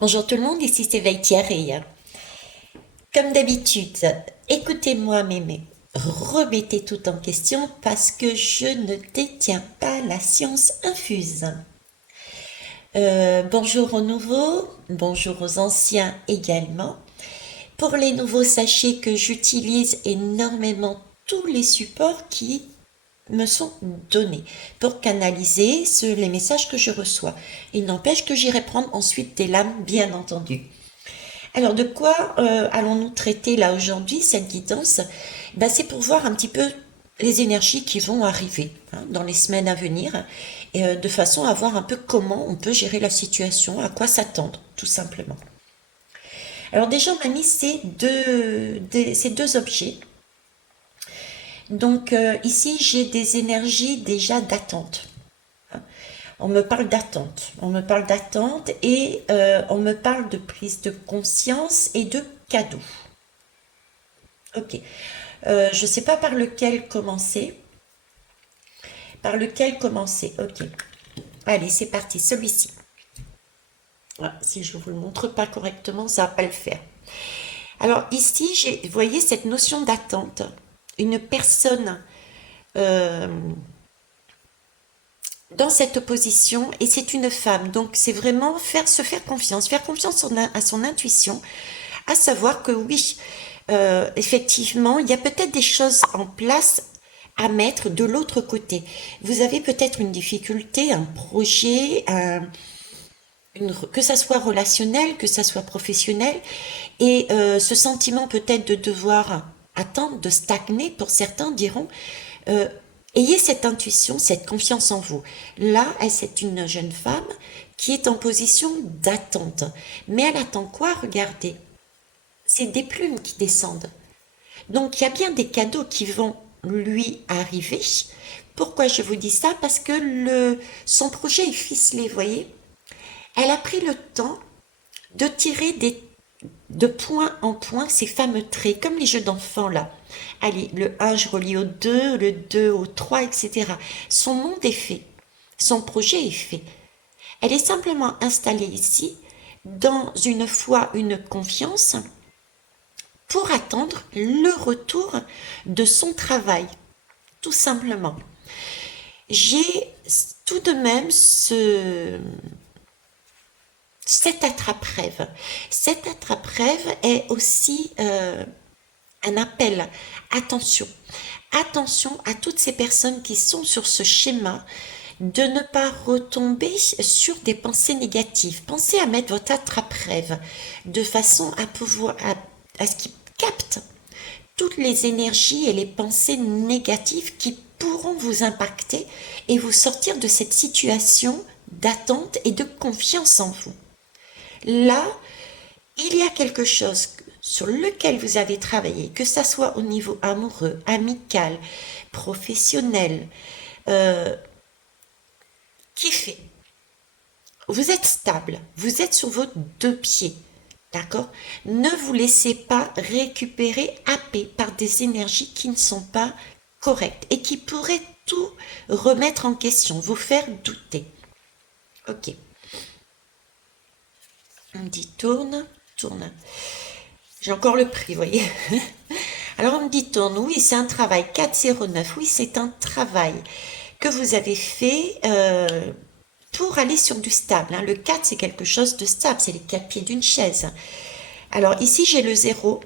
Bonjour tout le monde, ici c'est Thierry. Comme d'habitude, écoutez-moi mémé, remettez tout en question parce que je ne détiens pas la science infuse. Bonjour aux nouveaux, bonjour aux anciens également. Pour les nouveaux, sachez que j'utilise énormément tous les supports qui me sont donnés pour canaliser les messages que je reçois. Il n'empêche que j'irai prendre ensuite des lames, bien entendu. Alors, de quoi allons-nous traiter là aujourd'hui, cette guidance? C'est pour voir un petit peu les énergies qui vont arriver dans les semaines à venir, et, de façon à voir un peu comment on peut gérer la situation, à quoi s'attendre, tout simplement. Alors déjà, on a mis ces deux objets. Donc ici, j'ai des énergies déjà d'attente. On me parle d'attente. On me parle d'attente et on me parle de prise de conscience et de cadeau. Ok. Je ne sais pas par lequel commencer. Par lequel commencer. Ok. Allez, c'est parti. Celui-ci. Ah, si je ne vous le montre pas correctement, ça ne va pas le faire. Alors ici, vous voyez cette notion d'attente. Une personne dans cette opposition, et c'est une femme. Donc c'est vraiment se faire confiance à son intuition, à savoir que oui, effectivement, il y a peut-être des choses en place à mettre de l'autre côté. Vous avez peut-être une difficulté, un projet, que ça soit relationnel, que ça soit professionnel, et ce sentiment peut-être de devoir attendre, de stagner, pour certains diront, ayez cette intuition, cette confiance en vous. Là, c'est une jeune femme qui est en position d'attente. Mais elle attend quoi? Regardez, c'est des plumes qui descendent. Donc il y a bien des cadeaux qui vont lui arriver. Pourquoi je vous dis ça? Parce que son projet est ficelé, vous voyez. Elle a pris le temps de tirer de point en point ces fameux traits, comme les jeux d'enfants là. Allez, le 1 je relie au 2, le 2 au 3, etc. Son monde est fait, son projet est fait. Elle est simplement installée ici, dans une foi, une confiance, pour attendre le retour de son travail, tout simplement. J'ai tout de même cette attrape-rêve. Cette attrape-rêve est aussi un appel. Attention. Attention à toutes ces personnes qui sont sur ce schéma de ne pas retomber sur des pensées négatives. Pensez à mettre votre attrape-rêve de façon à pouvoir à ce qu'il capte toutes les énergies et les pensées négatives qui pourront vous impacter et vous sortir de cette situation d'attente et de confiance en vous. Là, il y a quelque chose sur lequel vous avez travaillé, que ça soit au niveau amoureux, amical, professionnel, qui fait. Vous êtes stable, vous êtes sur vos deux pieds, d'accord? Ne vous laissez pas récupérer, happer par des énergies qui ne sont pas correctes et qui pourraient tout remettre en question, vous faire douter. Ok. On me dit tourne, tourne. J'ai encore le prix, vous voyez. Alors on me dit tourne, oui c'est un travail, 409, oui c'est un travail que vous avez fait pour aller sur du stable. Le 4 c'est quelque chose de stable, c'est les 4 pieds d'une chaise. Alors ici j'ai le 0. Vous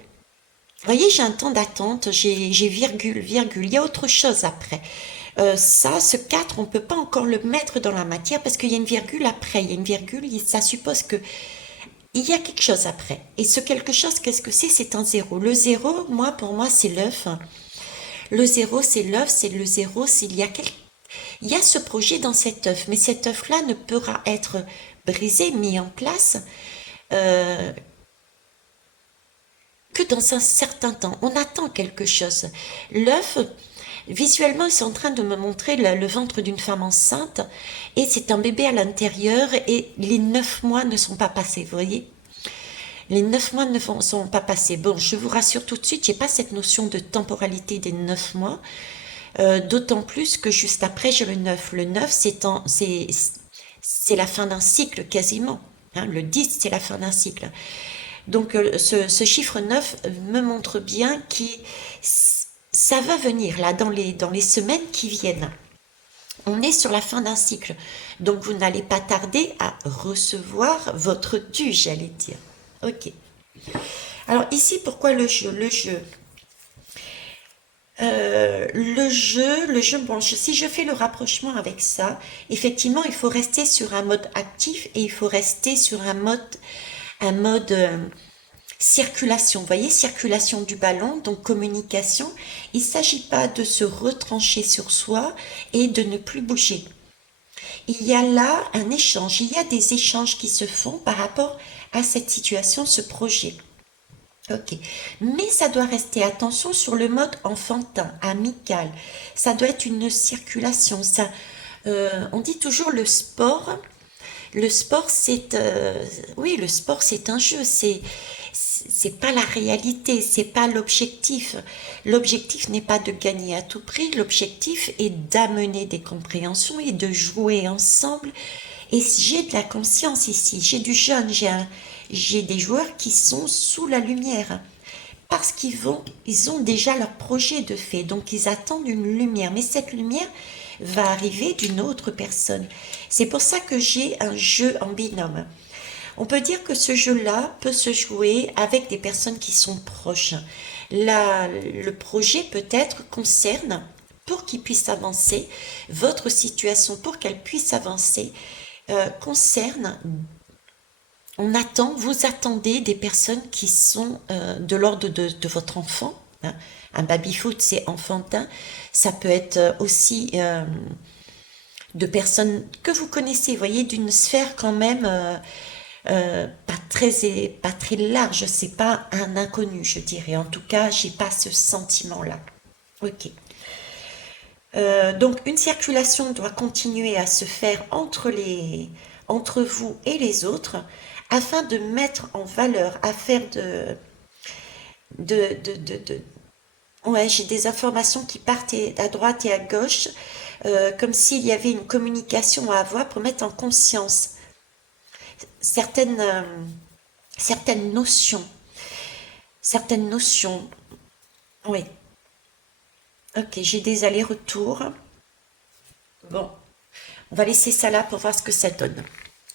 voyez, j'ai un temps d'attente, j'ai virgule, virgule, il y a autre chose après. Ce 4, on ne peut pas encore le mettre dans la matière parce qu'il y a une virgule après. Il y a une virgule, ça suppose que il y a quelque chose après. Et ce quelque chose, qu'est-ce que c'est? C'est un 0. Le 0, pour moi, c'est l'œuf. Le 0, c'est l'œuf, c'est le 0, il y a ce projet dans cet œuf, mais cet œuf-là ne pourra être brisé, mis en place, que dans un certain temps. On attend quelque chose. L'œuf, visuellement, ils sont en train de me montrer le ventre d'une femme enceinte et c'est un bébé à l'intérieur et les 9 mois ne sont pas passés, vous voyez. Les 9 mois ne sont pas passés. Bon, je vous rassure tout de suite, j'ai pas cette notion de temporalité des 9 mois, d'autant plus que juste après, j'ai le 9. Le 9, c'est la fin d'un cycle quasiment. Hein, le 10, c'est la fin d'un cycle. Donc ce chiffre 9 me montre bien que ça va venir là dans les semaines qui viennent. On est sur la fin d'un cycle. Donc vous n'allez pas tarder à recevoir votre dû, j'allais dire. Ok. Alors ici, pourquoi le jeu? Le jeu, bon, si je fais le rapprochement avec ça, effectivement, il faut rester sur un mode actif et il faut rester sur un mode circulation. Vous voyez, circulation du ballon, donc communication. Il ne s'agit pas de se retrancher sur soi et de ne plus bouger. Il y a là un échange, il y a des échanges qui se font par rapport à cette situation, ce projet. Ok, mais ça doit rester, attention, sur le mode enfantin, amical. Ça doit être une circulation. On dit toujours le sport. Le sport, oui, le sport, c'est un jeu. C'est pas la réalité, c'est pas l'objectif. L'objectif n'est pas de gagner à tout prix. L'objectif est d'amener des compréhensions et de jouer ensemble. Et j'ai de la conscience ici. J'ai du jeune. J'ai des joueurs qui sont sous la lumière parce ils ont déjà leur projet de fait, donc ils attendent une lumière, mais cette lumière va arriver d'une autre personne. C'est pour ça que j'ai un jeu en binôme. On peut dire que ce jeu-là peut se jouer avec des personnes qui sont proches. Le projet peut-être concerne, pour qu'il puisse avancer, votre situation, pour qu'elle puisse avancer, concerne, vous attendez des personnes qui sont de l'ordre de votre enfant. Hein. Un baby-foot, c'est enfantin. Ça peut être aussi de personnes que vous connaissez, vous voyez, d'une sphère quand même pas très large. C'est pas un inconnu, je dirais. En tout cas, j'ai pas ce sentiment-là. Ok. Donc une circulation doit continuer à se faire entre vous et les autres afin de mettre en valeur, de. Ouais, j'ai des informations qui partent à droite et à gauche, comme s'il y avait une communication à avoir pour mettre en conscience certaines, certaines notions. Certaines notions. Oui. Ok, j'ai des allers-retours. Bon, on va laisser ça là pour voir ce que ça donne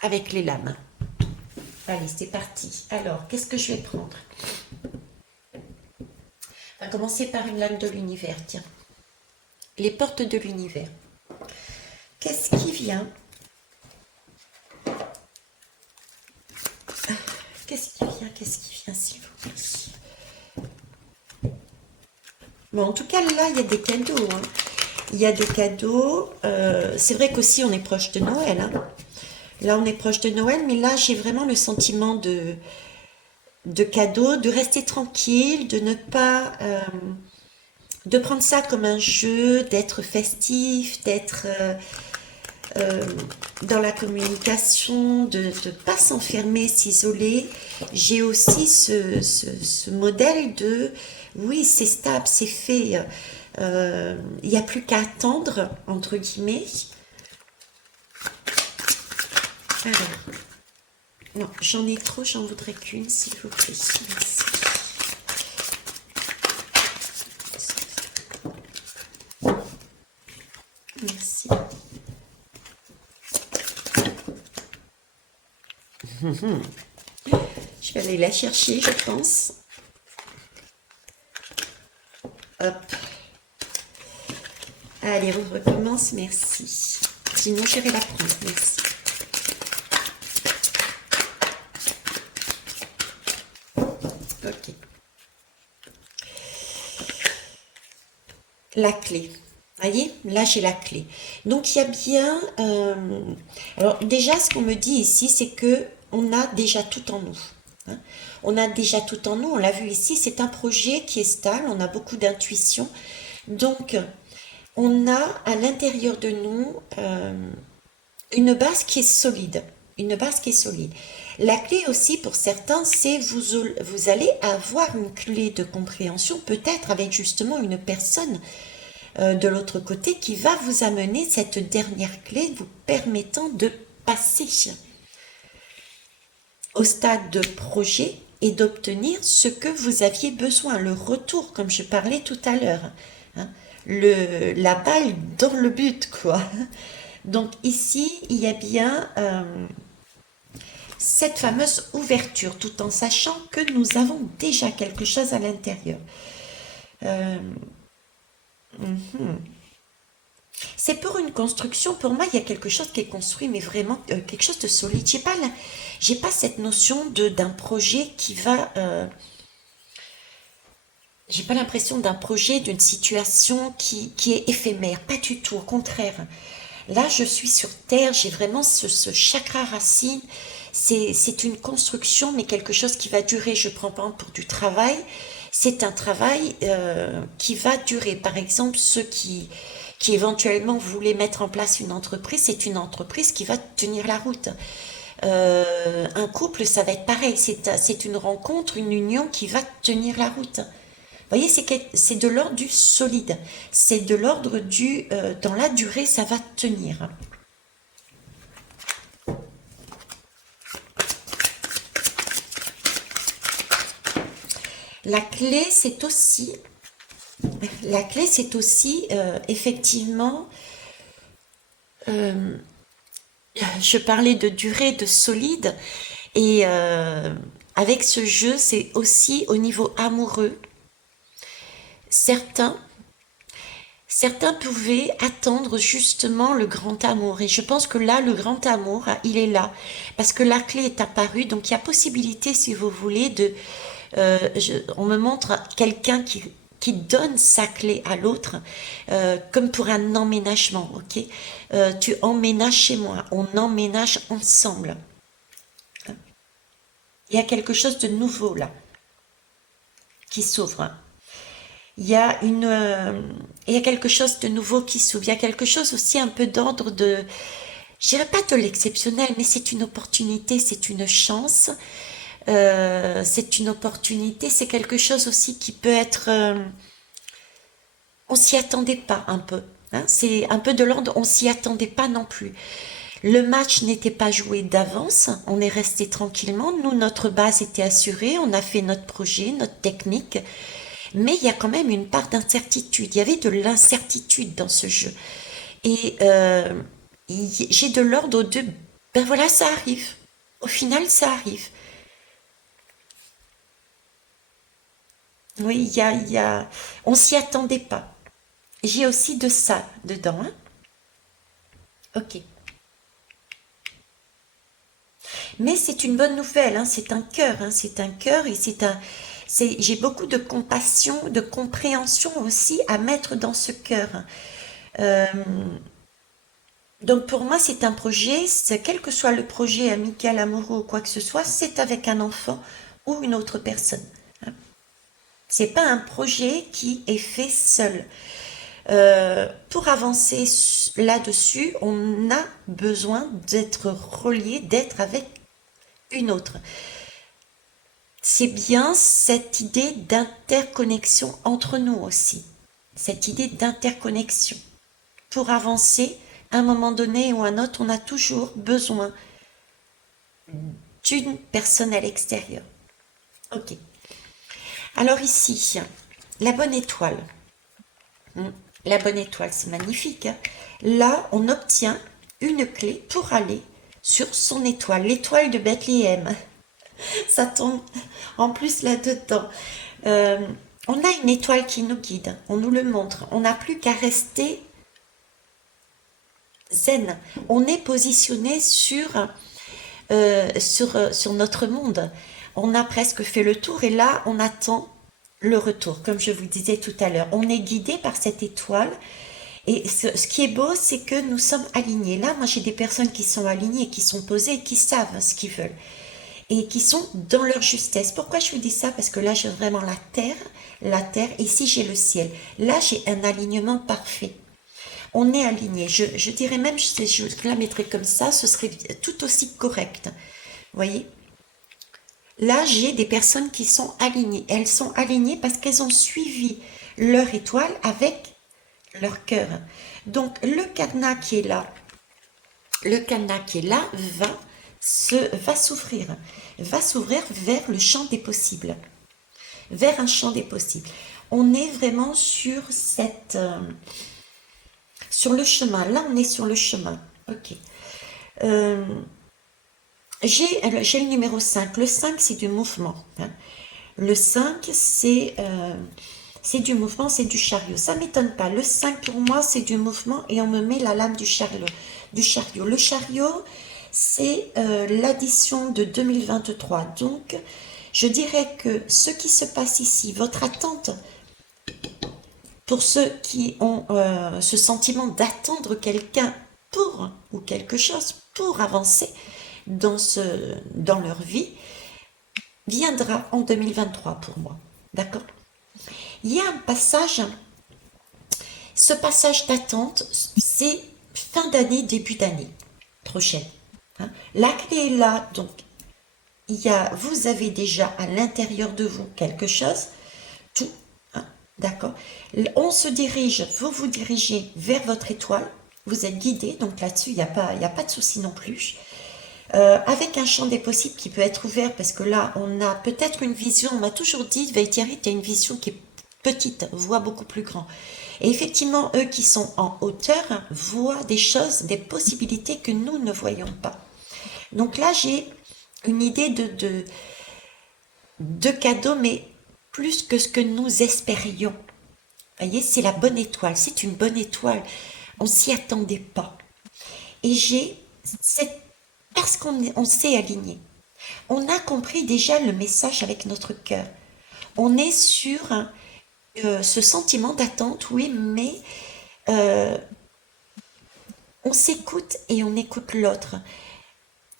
avec les lames. Allez, c'est parti. Alors, qu'est-ce que je vais prendre? On va commencer par une lame de l'univers, tiens. Les portes de l'univers. Qu'est-ce qui vient? Qu'est-ce qui vient, s'il vous plaît? Bon, en tout cas, là, il y a des cadeaux. Hein. Il y a des cadeaux. C'est vrai qu'aussi, on est proche de Noël. Hein. Là, on est proche de Noël, mais là, j'ai vraiment le sentiment de cadeaux, de rester tranquille, de ne pas... de prendre ça comme un jeu, d'être festif, d'être dans la communication, de ne pas s'enfermer, s'isoler. J'ai aussi ce modèle de, oui, c'est stable, c'est fait, il n'y a plus qu'à attendre, entre guillemets. Alors, non, j'en ai trop, j'en voudrais qu'une, s'il vous plaît. Merci. Merci. Je vais aller la chercher, je pense. Hop. Allez, on recommence, merci. Sinon, j'irai la prendre, merci. Ok. La clé. Voyez, là j'ai la clé. Donc il y a bien... alors déjà, ce qu'on me dit ici, c'est que on a déjà tout en nous. Hein. On a déjà tout en nous, on l'a vu ici, c'est un projet qui est stable, on a beaucoup d'intuition. Donc, on a à l'intérieur de nous une base qui est solide. Une base qui est solide. La clé aussi pour certains, c'est vous allez avoir une clé de compréhension, peut-être avec justement une personne de l'autre côté qui va vous amener cette dernière clé vous permettant de passer. au stade de projet et d'obtenir ce que vous aviez besoin, le retour, comme je parlais tout à l'heure. Hein. La balle dans le but, quoi. Donc ici, il y a bien cette fameuse ouverture, tout en sachant que nous avons déjà quelque chose à l'intérieur. Euh, mhm. C'est pour une construction, pour moi, il y a quelque chose qui est construit, mais vraiment quelque chose de solide. J'ai pas cette notion d'un projet qui va. J'ai pas l'impression d'un projet, d'une situation qui est éphémère. Pas du tout, au contraire. Là, je suis sur Terre, j'ai vraiment ce chakra racine. C'est une construction, mais quelque chose qui va durer. Je prends par exemple pour du travail. C'est un travail qui va durer. Par exemple, ceux qui éventuellement voulaient mettre en place une entreprise, c'est une entreprise qui va tenir la route. Un couple, ça va être pareil. C'est une rencontre, une union qui va tenir la route. Vous voyez, c'est de l'ordre du solide. C'est de l'ordre du... dans la durée, ça va tenir. La clé, c'est aussi... La clé, c'est aussi, effectivement... je parlais de durée, de solide. Et avec ce jeu, c'est aussi au niveau amoureux. Certains pouvaient attendre justement le grand amour. Et je pense que là, le grand amour, il est là. Parce que la clé est apparue. Donc, il y a possibilité, si vous voulez, on me montre quelqu'un qui donne sa clé à l'autre, comme pour un emménagement, ok? Tu emménages chez moi, on emménage ensemble. Il y a quelque chose de nouveau là, qui s'ouvre. Il y a quelque chose de nouveau qui s'ouvre. Il y a quelque chose aussi un peu d'ordre de, je dirais pas de l'exceptionnel, mais c'est une opportunité, c'est une chance, c'est une opportunité, c'est quelque chose aussi qui peut être, on s'y attendait pas un peu. Hein, c'est un peu de l'ordre, on s'y attendait pas non plus. Le match n'était pas joué d'avance, on est resté tranquillement. Nous, notre base était assurée, on a fait notre projet, notre technique. Mais il y a quand même une part d'incertitude. Il y avait de l'incertitude dans ce jeu. Et j'ai de l'ordre de, ben voilà, ça arrive. Au final, ça arrive. Oui, on s'y attendait pas. J'ai aussi de ça dedans, hein. Ok. Mais c'est une bonne nouvelle, hein, c'est un cœur, hein, c'est un cœur et j'ai beaucoup de compassion, de compréhension aussi à mettre dans ce cœur. Euh, donc pour moi, c'est un projet, quel que soit le projet amical, amoureux ou quoi que ce soit, c'est avec un enfant ou une autre personne. Hein. C'est pas un projet qui est fait seul. Pour avancer là-dessus, on a besoin d'être relié, d'être avec une autre. C'est bien cette idée d'interconnexion entre nous aussi. Cette idée d'interconnexion. Pour avancer, à un moment donné ou à un autre, on a toujours besoin d'une personne à l'extérieur. Ok. Alors ici, la bonne étoile. La bonne étoile, c'est magnifique. Hein. Là, on obtient une clé pour aller sur son étoile, l'étoile de Bethléem. Ça tombe en plus là-dedans. Euh, on a une étoile qui nous guide, on nous le montre. On n'a plus qu'à rester zen. On est positionné sur notre monde. On a presque fait le tour et là, on attend le retour, comme je vous disais tout à l'heure. On est guidé par cette étoile. Et ce qui est beau, c'est que nous sommes alignés. Là, moi, j'ai des personnes qui sont alignées, qui sont posées, qui savent ce qu'ils veulent. Et qui sont dans leur justesse. Pourquoi je vous dis ça? Parce que là, j'ai vraiment la terre, ici j'ai le ciel. Là, j'ai un alignement parfait. On est aligné. Je dirais même, je la mettrais comme ça, ce serait tout aussi correct. Vous voyez? Là, j'ai des personnes qui sont alignées. Elles sont alignées parce qu'elles ont suivi leur étoile avec leur cœur. Donc, le cadenas qui est là va va s'ouvrir vers le champ des possibles, vers un champ des possibles. On est vraiment sur sur le chemin. Là, on est sur le chemin. Ok. Euh, j'ai le numéro 5. Le 5, c'est du mouvement, hein. Le 5, c'est du mouvement, c'est du chariot. Ça ne m'étonne pas. Le 5, pour moi, c'est du mouvement et on me met la lame du chariot. Le chariot, c'est l'addition de 2023. Donc, je dirais que ce qui se passe ici, votre attente, pour ceux qui ont ce sentiment d'attendre quelqu'un pour ou quelque chose pour avancer dans leur vie, viendra en 2023 pour moi. D'accord? Il y a un passage, ce passage d'attente, c'est fin d'année, début d'année prochaine, hein. La clé est là, donc vous avez déjà à l'intérieur de vous quelque chose, tout, hein, d'accord? On se dirige, vous vous dirigez vers votre étoile, vous êtes guidé, donc là-dessus, il n'y a pas de souci non plus. Avec un champ des possibles qui peut être ouvert, parce que là, on a peut-être une vision, on m'a toujours dit, Thierry, tu as une vision qui est petite, voit beaucoup plus grand. Et effectivement, eux qui sont en hauteur voient des choses, des possibilités que nous ne voyons pas. Donc là, j'ai une idée de cadeau, mais plus que ce que nous espérions. Vous voyez, c'est la bonne étoile, c'est une bonne étoile. On s'y attendait pas. Et parce qu'on s'est aligné. On a compris déjà le message avec notre cœur. On est sur ce sentiment d'attente, oui, mais on s'écoute et on écoute l'autre.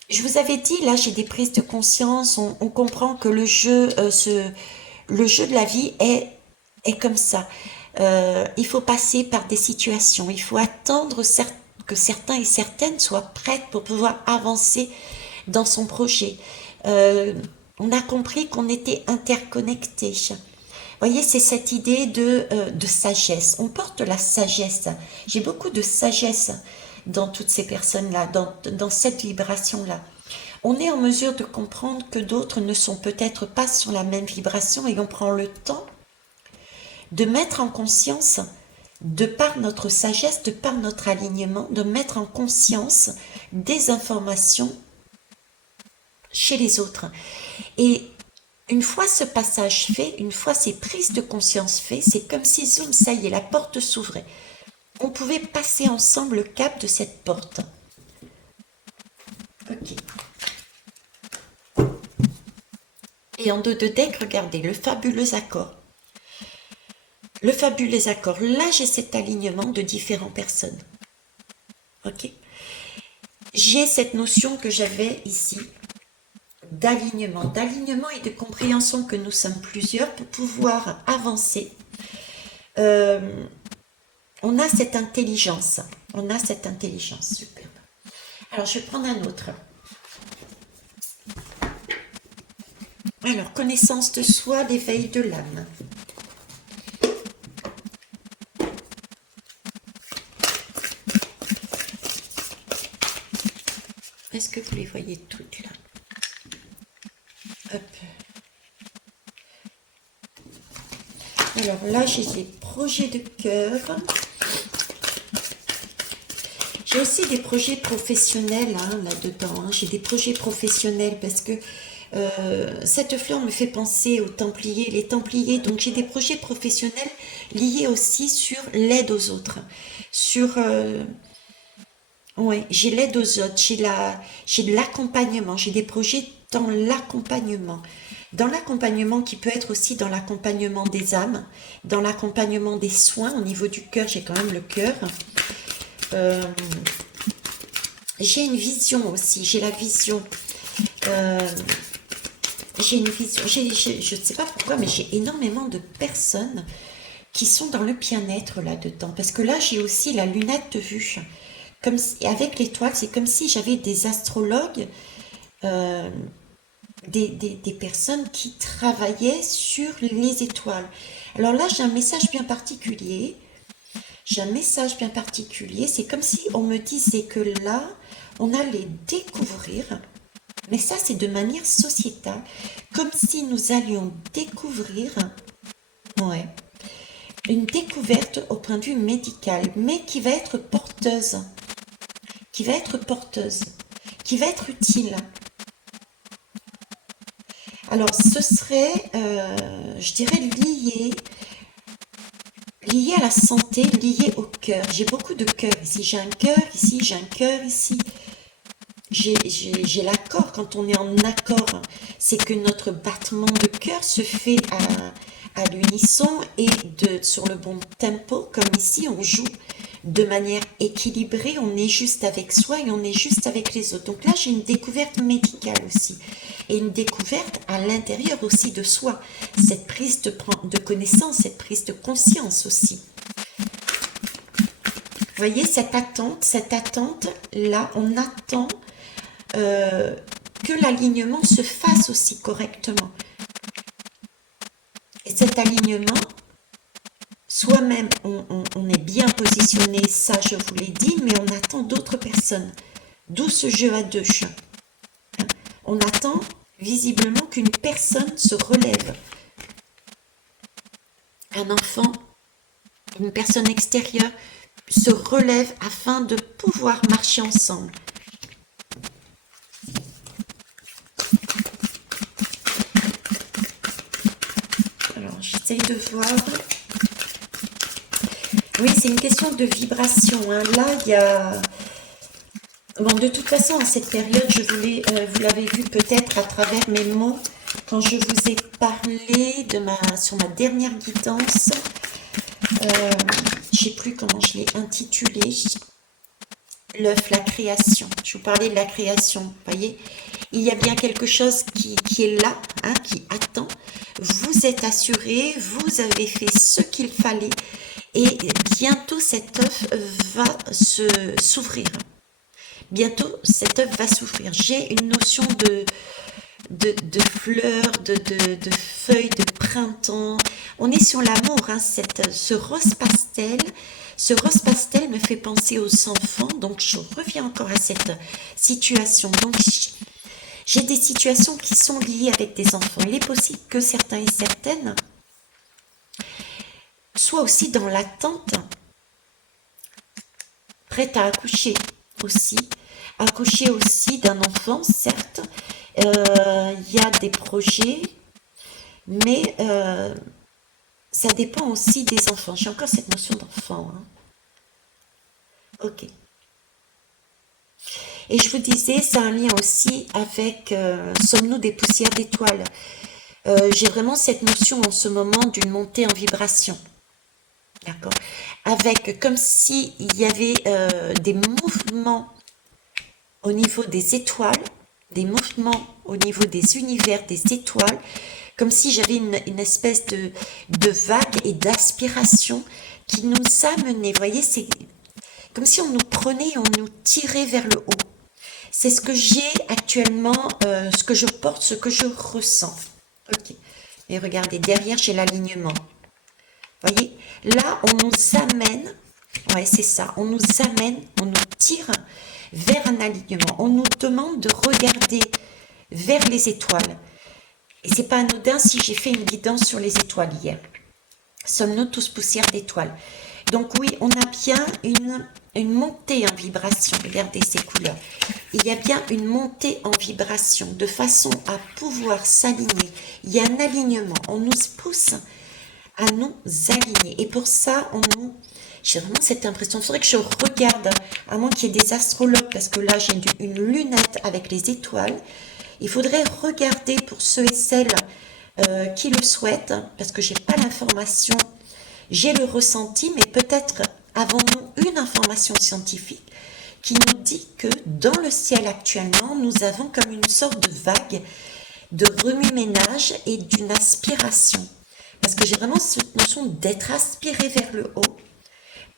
Je vous avais dit, là, j'ai des prises de conscience, on comprend que le jeu de la vie est comme ça. Il faut passer par des situations, il faut attendre que certains et certaines soient prêtes pour pouvoir avancer dans son projet. On a compris qu'on était interconnectés. Vous voyez, c'est cette idée de sagesse. On porte la sagesse. J'ai beaucoup de sagesse dans toutes ces personnes-là, dans cette vibration-là. On est en mesure de comprendre que d'autres ne sont peut-être pas sur la même vibration et on prend le temps de mettre en conscience, de par notre sagesse, de par notre alignement, de mettre en conscience des informations chez les autres. Et une fois ce passage fait, une fois ces prises de conscience fait, c'est comme si, zoom, ça y est, la porte s'ouvrait. On pouvait passer ensemble le cap de cette porte. Ok. Et en dos de deck, regardez, le fabuleux accord. Le fabuleux accord. Là, j'ai cet alignement de différentes personnes. Ok. J'ai cette notion que j'avais ici d'alignement et de compréhension que nous sommes plusieurs pour pouvoir avancer. On a cette intelligence. Superbe. Alors, je vais prendre un autre. Alors, connaissance de soi, l'éveil de l'âme. Est-ce que vous les voyez toutes là? Hop. Alors là, j'ai des projets de cœur. J'ai aussi des projets professionnels là-dedans. J'ai des projets professionnels parce que cette fleur me fait penser aux Templiers. Les Templiers, donc j'ai des projets professionnels liés aussi sur l'aide aux autres. Ouais, j'ai l'aide aux autres, j'ai de l'accompagnement, j'ai des projets dans l'accompagnement. Dans l'accompagnement qui peut être aussi dans l'accompagnement des âmes, dans l'accompagnement des soins, au niveau du cœur, j'ai quand même le cœur. J'ai une vision aussi, j'ai la vision. J'ai une vision, je ne sais pas pourquoi, mais j'ai énormément de personnes qui sont dans le bien-être là-dedans. Parce que là, j'ai aussi la lunette de vue. Avec l'étoile, c'est comme si j'avais des astrologues, des personnes qui travaillaient sur les étoiles. Alors là, j'ai un message bien particulier. C'est comme si on me disait que là, on allait découvrir Mais ça, c'est de manière sociétale, comme si nous allions découvrir, ouais, une découverte au point de vue médical, mais qui va être porteuse, qui va être porteuse, qui va être utile. Alors, ce serait, je dirais, lié à la santé, lié au cœur. J'ai beaucoup de cœur ici. J'ai un cœur ici, j'ai un cœur ici. J'ai l'accord. Quand on est en accord, c'est que notre battement de cœur se fait à l'unisson et sur le bon tempo. Comme ici, on joue de manière équilibrée. On est juste avec soi et on est juste avec les autres. Donc là, j'ai une découverte médicale aussi. Et une découverte à l'intérieur aussi de soi. Cette prise de connaissance, cette prise de conscience aussi. Vous voyez, cette attente, là, on attend que l'alignement se fasse aussi correctement. Et cet alignement, soi-même, on est bien positionné, ça je vous l'ai dit, mais on attend d'autres personnes. D'où ce jeu à deux. On attend visiblement qu'une personne se relève. Un enfant, une personne extérieure se relève afin de pouvoir marcher ensemble. Alors, j'essaie de voir. Oui, c'est une question de vibration. Hein. Là, il y a... Bon, de toute façon, à cette période, vous l'avez vu peut-être à travers mes mots, quand je vous ai parlé sur ma dernière guidance, je ne sais plus comment je l'ai intitulé, l'œuf, la création. Je vous parlais de la création, vous voyez. Il y a bien quelque chose qui est là, hein, qui attend. Vous êtes assuré, vous avez fait ce qu'il fallait et bientôt cet œuf va s'ouvrir. Bientôt, cet œuf va s'ouvrir. J'ai une notion de fleurs, de feuilles, de printemps. On est sur l'amour, hein, ce rose pastel. Ce rose pastel me fait penser aux enfants. Donc, je reviens encore à cette situation. Donc, j'ai des situations qui sont liées avec des enfants. Il est possible que certains et certaines soient aussi dans l'attente, prêtes à accoucher aussi. Accoucher aussi d'un enfant, certes. Il y a des projets, mais ça dépend aussi des enfants. J'ai encore cette notion d'enfant. Hein. Ok. Et je vous disais, c'est un lien aussi avec sommes-nous des poussières d'étoiles. J'ai vraiment cette notion en ce moment d'une montée en vibration. D'accord. Avec comme s'il y avait des mouvements au niveau des étoiles, des mouvements au niveau des univers, des étoiles, comme si j'avais une espèce de vague et d'aspiration qui nous amenait, vous voyez, c'est comme si on nous prenait et on nous tirait vers le haut. C'est ce que j'ai actuellement, ce que je porte, ce que je ressens. Ok. Et regardez, derrière, j'ai l'alignement. Vous voyez, là, on nous amène, ouais, c'est ça, on nous amène, on nous tire vers un alignement. On nous demande de regarder vers les étoiles. Et c'est pas anodin si j'ai fait une guidance sur les étoiles hier. Sommes-nous tous poussières d'étoiles? Donc oui, on a bien une montée en vibration. Regardez ces couleurs. Il y a bien une montée en vibration de façon à pouvoir s'aligner. Il y a un alignement. On nous pousse à nous aligner. Et pour ça, j'ai vraiment cette impression. Il faudrait que je regarde, à moins qu'il y ait des astrologues, parce que là, j'ai une lunette avec les étoiles. Il faudrait regarder pour ceux et celles qui le souhaitent, parce que j'ai pas l'information. J'ai le ressenti, mais peut-être avons-nous une information scientifique qui nous dit que dans le ciel actuellement, nous avons comme une sorte de vague de remue-ménage et d'une aspiration. Parce que j'ai vraiment cette notion d'être aspiré vers le haut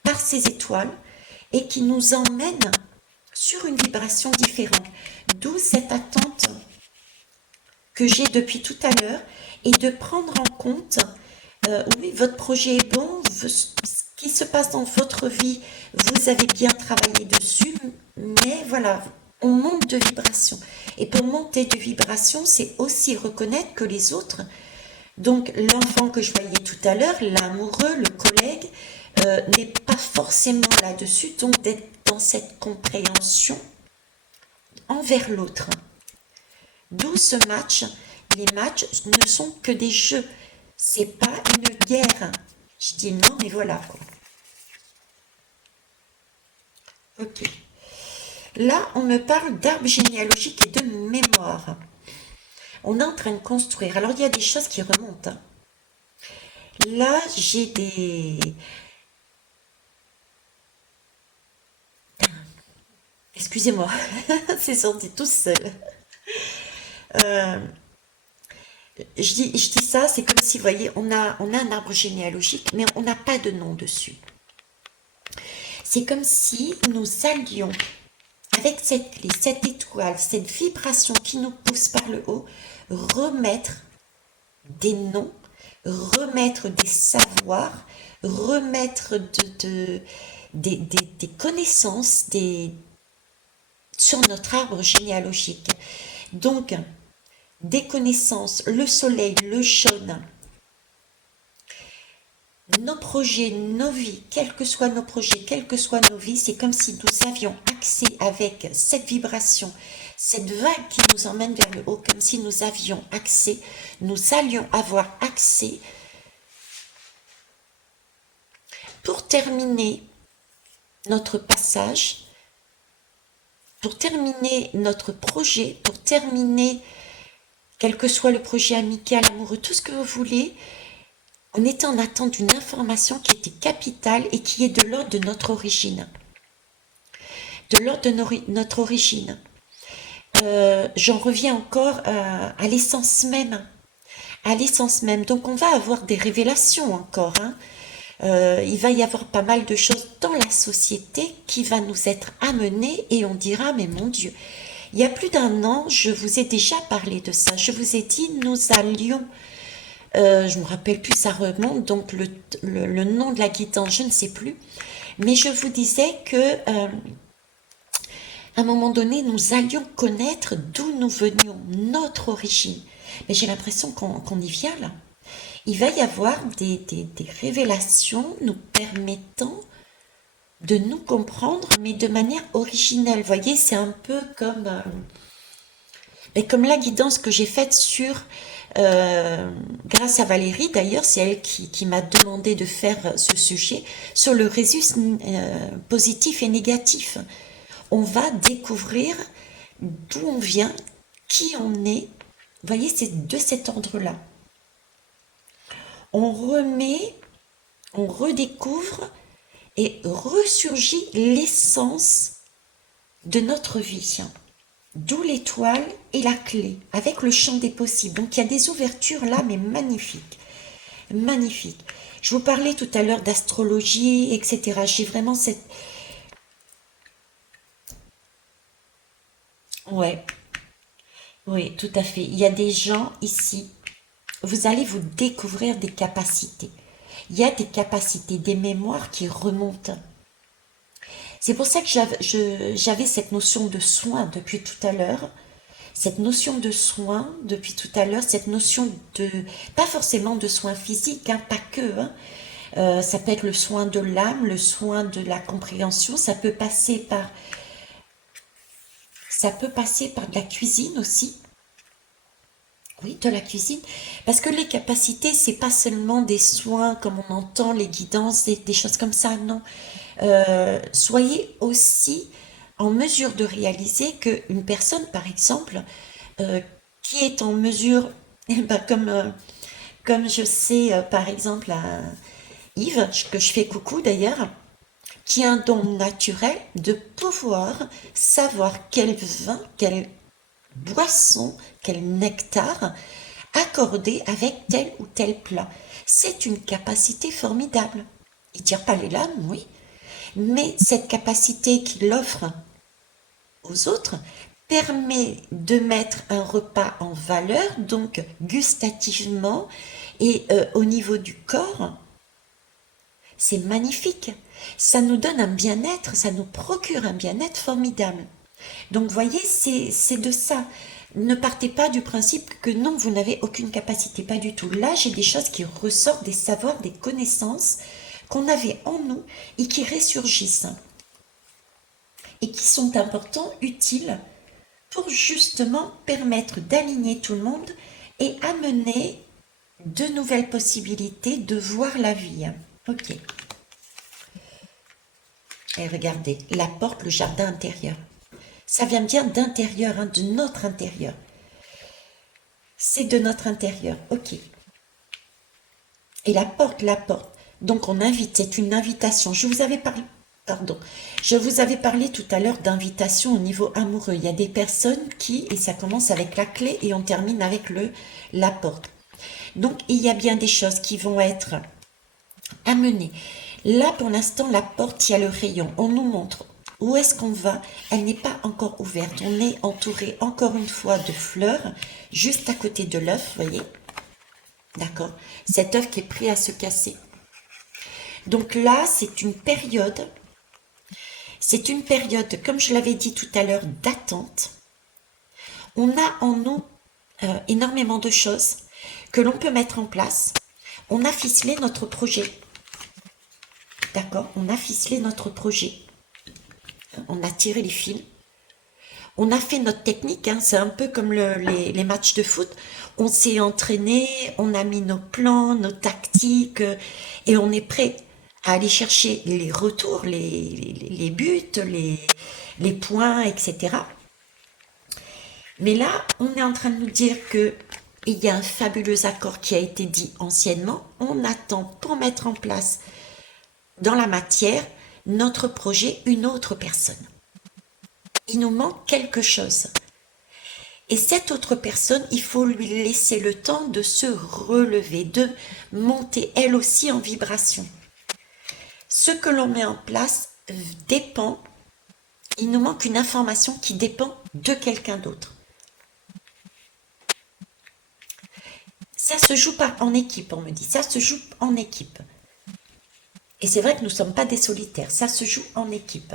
par ces étoiles et qui nous emmène sur une vibration différente. D'où cette attente que j'ai depuis tout à l'heure et de prendre en compte, oui, votre projet est bon, ce qui se passe dans votre vie, vous avez bien travaillé dessus, mais voilà, on monte de vibration. Et pour monter de vibration, c'est aussi reconnaître que les autres, donc l'enfant que je voyais tout à l'heure, l'amoureux, le collègue, n'est pas forcément là-dessus, donc d'être dans cette compréhension envers l'autre. D'où ce match. Les matchs ne sont que des jeux. C'est pas une guerre. Je dis non, mais voilà quoi. Ok. Là, on me parle d'arbre généalogique et de mémoire. On est en train de construire. Alors, il y a des choses qui remontent. Hein. Là, j'ai des... Excusez-moi, c'est sorti tout seul. Euh, je dis ça, c'est comme si, vous voyez, on a un arbre généalogique, mais on n'a pas de nom dessus. C'est comme si nous allions, avec cette clé, cette étoile, cette vibration qui nous pousse par le haut, remettre des noms, remettre des savoirs, remettre des connaissances sur notre arbre généalogique. Donc, des connaissances, le soleil, le jaune, nos projets, nos vies, quels que soient nos projets, quelles que soient nos vies, c'est comme si nous avions accès avec cette vibration, cette vague qui nous emmène vers le haut, comme si nous avions accès, nous allions avoir accès pour terminer notre passage, pour terminer notre projet, pour terminer quel que soit le projet amical, amoureux, tout ce que vous voulez, on était en attente d'une information qui était capitale et qui est de l'ordre de notre origine. De l'ordre de notre origine. J'en reviens encore à l'essence même. À l'essence même. Donc on va avoir des révélations encore. Hein. Il va y avoir pas mal de choses dans la société qui va nous être amenées et on dira, mais mon Dieu, il y a plus d'un an, je vous ai déjà parlé de ça. Je vous ai dit, nous allions... je me rappelle plus, ça remonte, donc le nom de la guidance, je ne sais plus. Mais je vous disais que à un moment donné, nous allions connaître d'où nous venions, notre origine. Mais j'ai l'impression qu'on y vient là. Il va y avoir des révélations nous permettant de nous comprendre, mais de manière originelle. Vous voyez, c'est un peu comme la guidance que j'ai faite sur... grâce à Valérie, d'ailleurs, c'est elle qui m'a demandé de faire ce sujet sur le résus positif et négatif. On va découvrir d'où on vient, qui on est. Vous voyez, c'est de cet ordre-là. On remet, on redécouvre et ressurgit l'essence de notre vie. D'où l'étoile et la clé, avec le champ des possibles. Donc il y a des ouvertures là, mais magnifiques. Magnifiques. Je vous parlais tout à l'heure d'astrologie, etc. J'ai vraiment cette... Ouais, oui, tout à fait. Il y a des gens ici, vous allez vous découvrir des capacités. Il y a des capacités, des mémoires qui remontent. C'est pour ça que j'avais cette notion de soin depuis tout à l'heure. Cette notion de soin depuis tout à l'heure, cette notion de... Pas forcément de soin physique, hein, pas que. Hein. Ça peut être le soin de l'âme, le soin de la compréhension. Ça peut passer par de la cuisine aussi. Oui, de la cuisine. Parce que les capacités, c'est pas seulement des soins comme on entend, les guidances, des choses comme ça, non. Soyez aussi en mesure de réaliser qu'une personne, par exemple, qui est en mesure, comme je sais, par exemple, à Yves, que je fais coucou d'ailleurs, qui a un don naturel de pouvoir savoir quel vin, quelle boisson, quel nectar accorder avec tel ou tel plat. C'est une capacité formidable. Il tire pas les lames, oui, mais cette capacité qu'il offre aux autres permet de mettre un repas en valeur, donc gustativement et au niveau du corps, c'est magnifique. Ça nous donne un bien-être, ça nous procure un bien-être formidable. Donc, vous voyez, c'est de ça. Ne partez pas du principe que non, vous n'avez aucune capacité, pas du tout. Là, j'ai des choses qui ressortent, des savoirs, des connaissances qu'on avait en nous et qui ressurgissent et qui sont importants, utiles pour justement permettre d'aligner tout le monde et amener de nouvelles possibilités de voir la vie. Ok. Et regardez, la porte, le jardin intérieur. Ça vient bien d'intérieur, hein, de notre intérieur. C'est de notre intérieur, ok. Et la porte, la porte. Donc on invite, c'est une invitation. Je vous avais parlé, pardon, je vous avais parlé tout à l'heure d'invitation au niveau amoureux. Il y a des personnes qui, et ça commence avec la clé et on termine avec la porte. Donc il y a bien des choses qui vont être amenées. Là pour l'instant, la porte, il y a le rayon. On nous montre où est-ce qu'on va. Elle n'est pas encore ouverte. On est entouré encore une fois de fleurs, juste à côté de l'œuf, vous voyez. D'accord? Cet œuf qui est prêt à se casser. Donc là, c'est une période, comme je l'avais dit tout à l'heure, d'attente. On a en nous énormément de choses que l'on peut mettre en place. On a ficelé notre projet. D'accord? On a ficelé notre projet. On a tiré les fils. On a fait notre technique, hein, c'est un peu comme les matchs de foot. On s'est entraîné, on a mis nos plans, nos tactiques, et on est prêt à aller chercher les retours, les buts, les points, etc. Mais là, on est en train de nous dire que il y a un fabuleux accord qui a été dit anciennement. On attend pour mettre en place dans la matière notre projet une autre personne. Il nous manque quelque chose. Et cette autre personne, il faut lui laisser le temps de se relever, de monter elle aussi en vibration. Ce que l'on met en place dépend, il nous manque une information qui dépend de quelqu'un d'autre. Ça se joue pas en équipe, on me dit, ça se joue en équipe. Et c'est vrai que nous ne sommes pas des solitaires, ça se joue en équipe.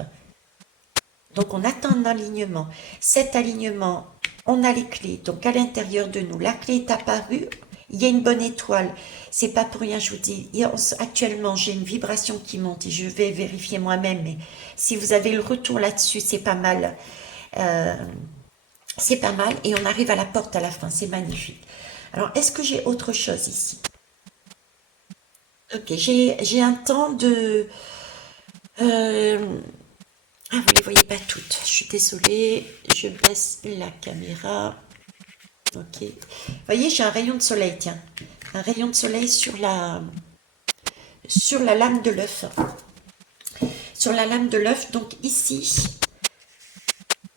Donc on attend un alignement. Cet alignement, on a les clés. Donc à l'intérieur de nous, la clé est apparue. Il y a une bonne étoile. C'est pas pour rien, je vous dis. Actuellement, j'ai une vibration qui monte et je vais vérifier moi-même. Mais si vous avez le retour là-dessus, c'est pas mal. C'est pas mal. Et on arrive à la porte à la fin. C'est magnifique. Alors, est-ce que j'ai autre chose ici? Ok, j'ai un temps de... Ah, vous les voyez pas toutes. Je suis désolée. Je baisse la caméra. Ok. Vous voyez, j'ai un rayon de soleil, tiens. Un rayon de soleil sur la lame de l'œuf. Sur la lame de l'œuf. Donc ici,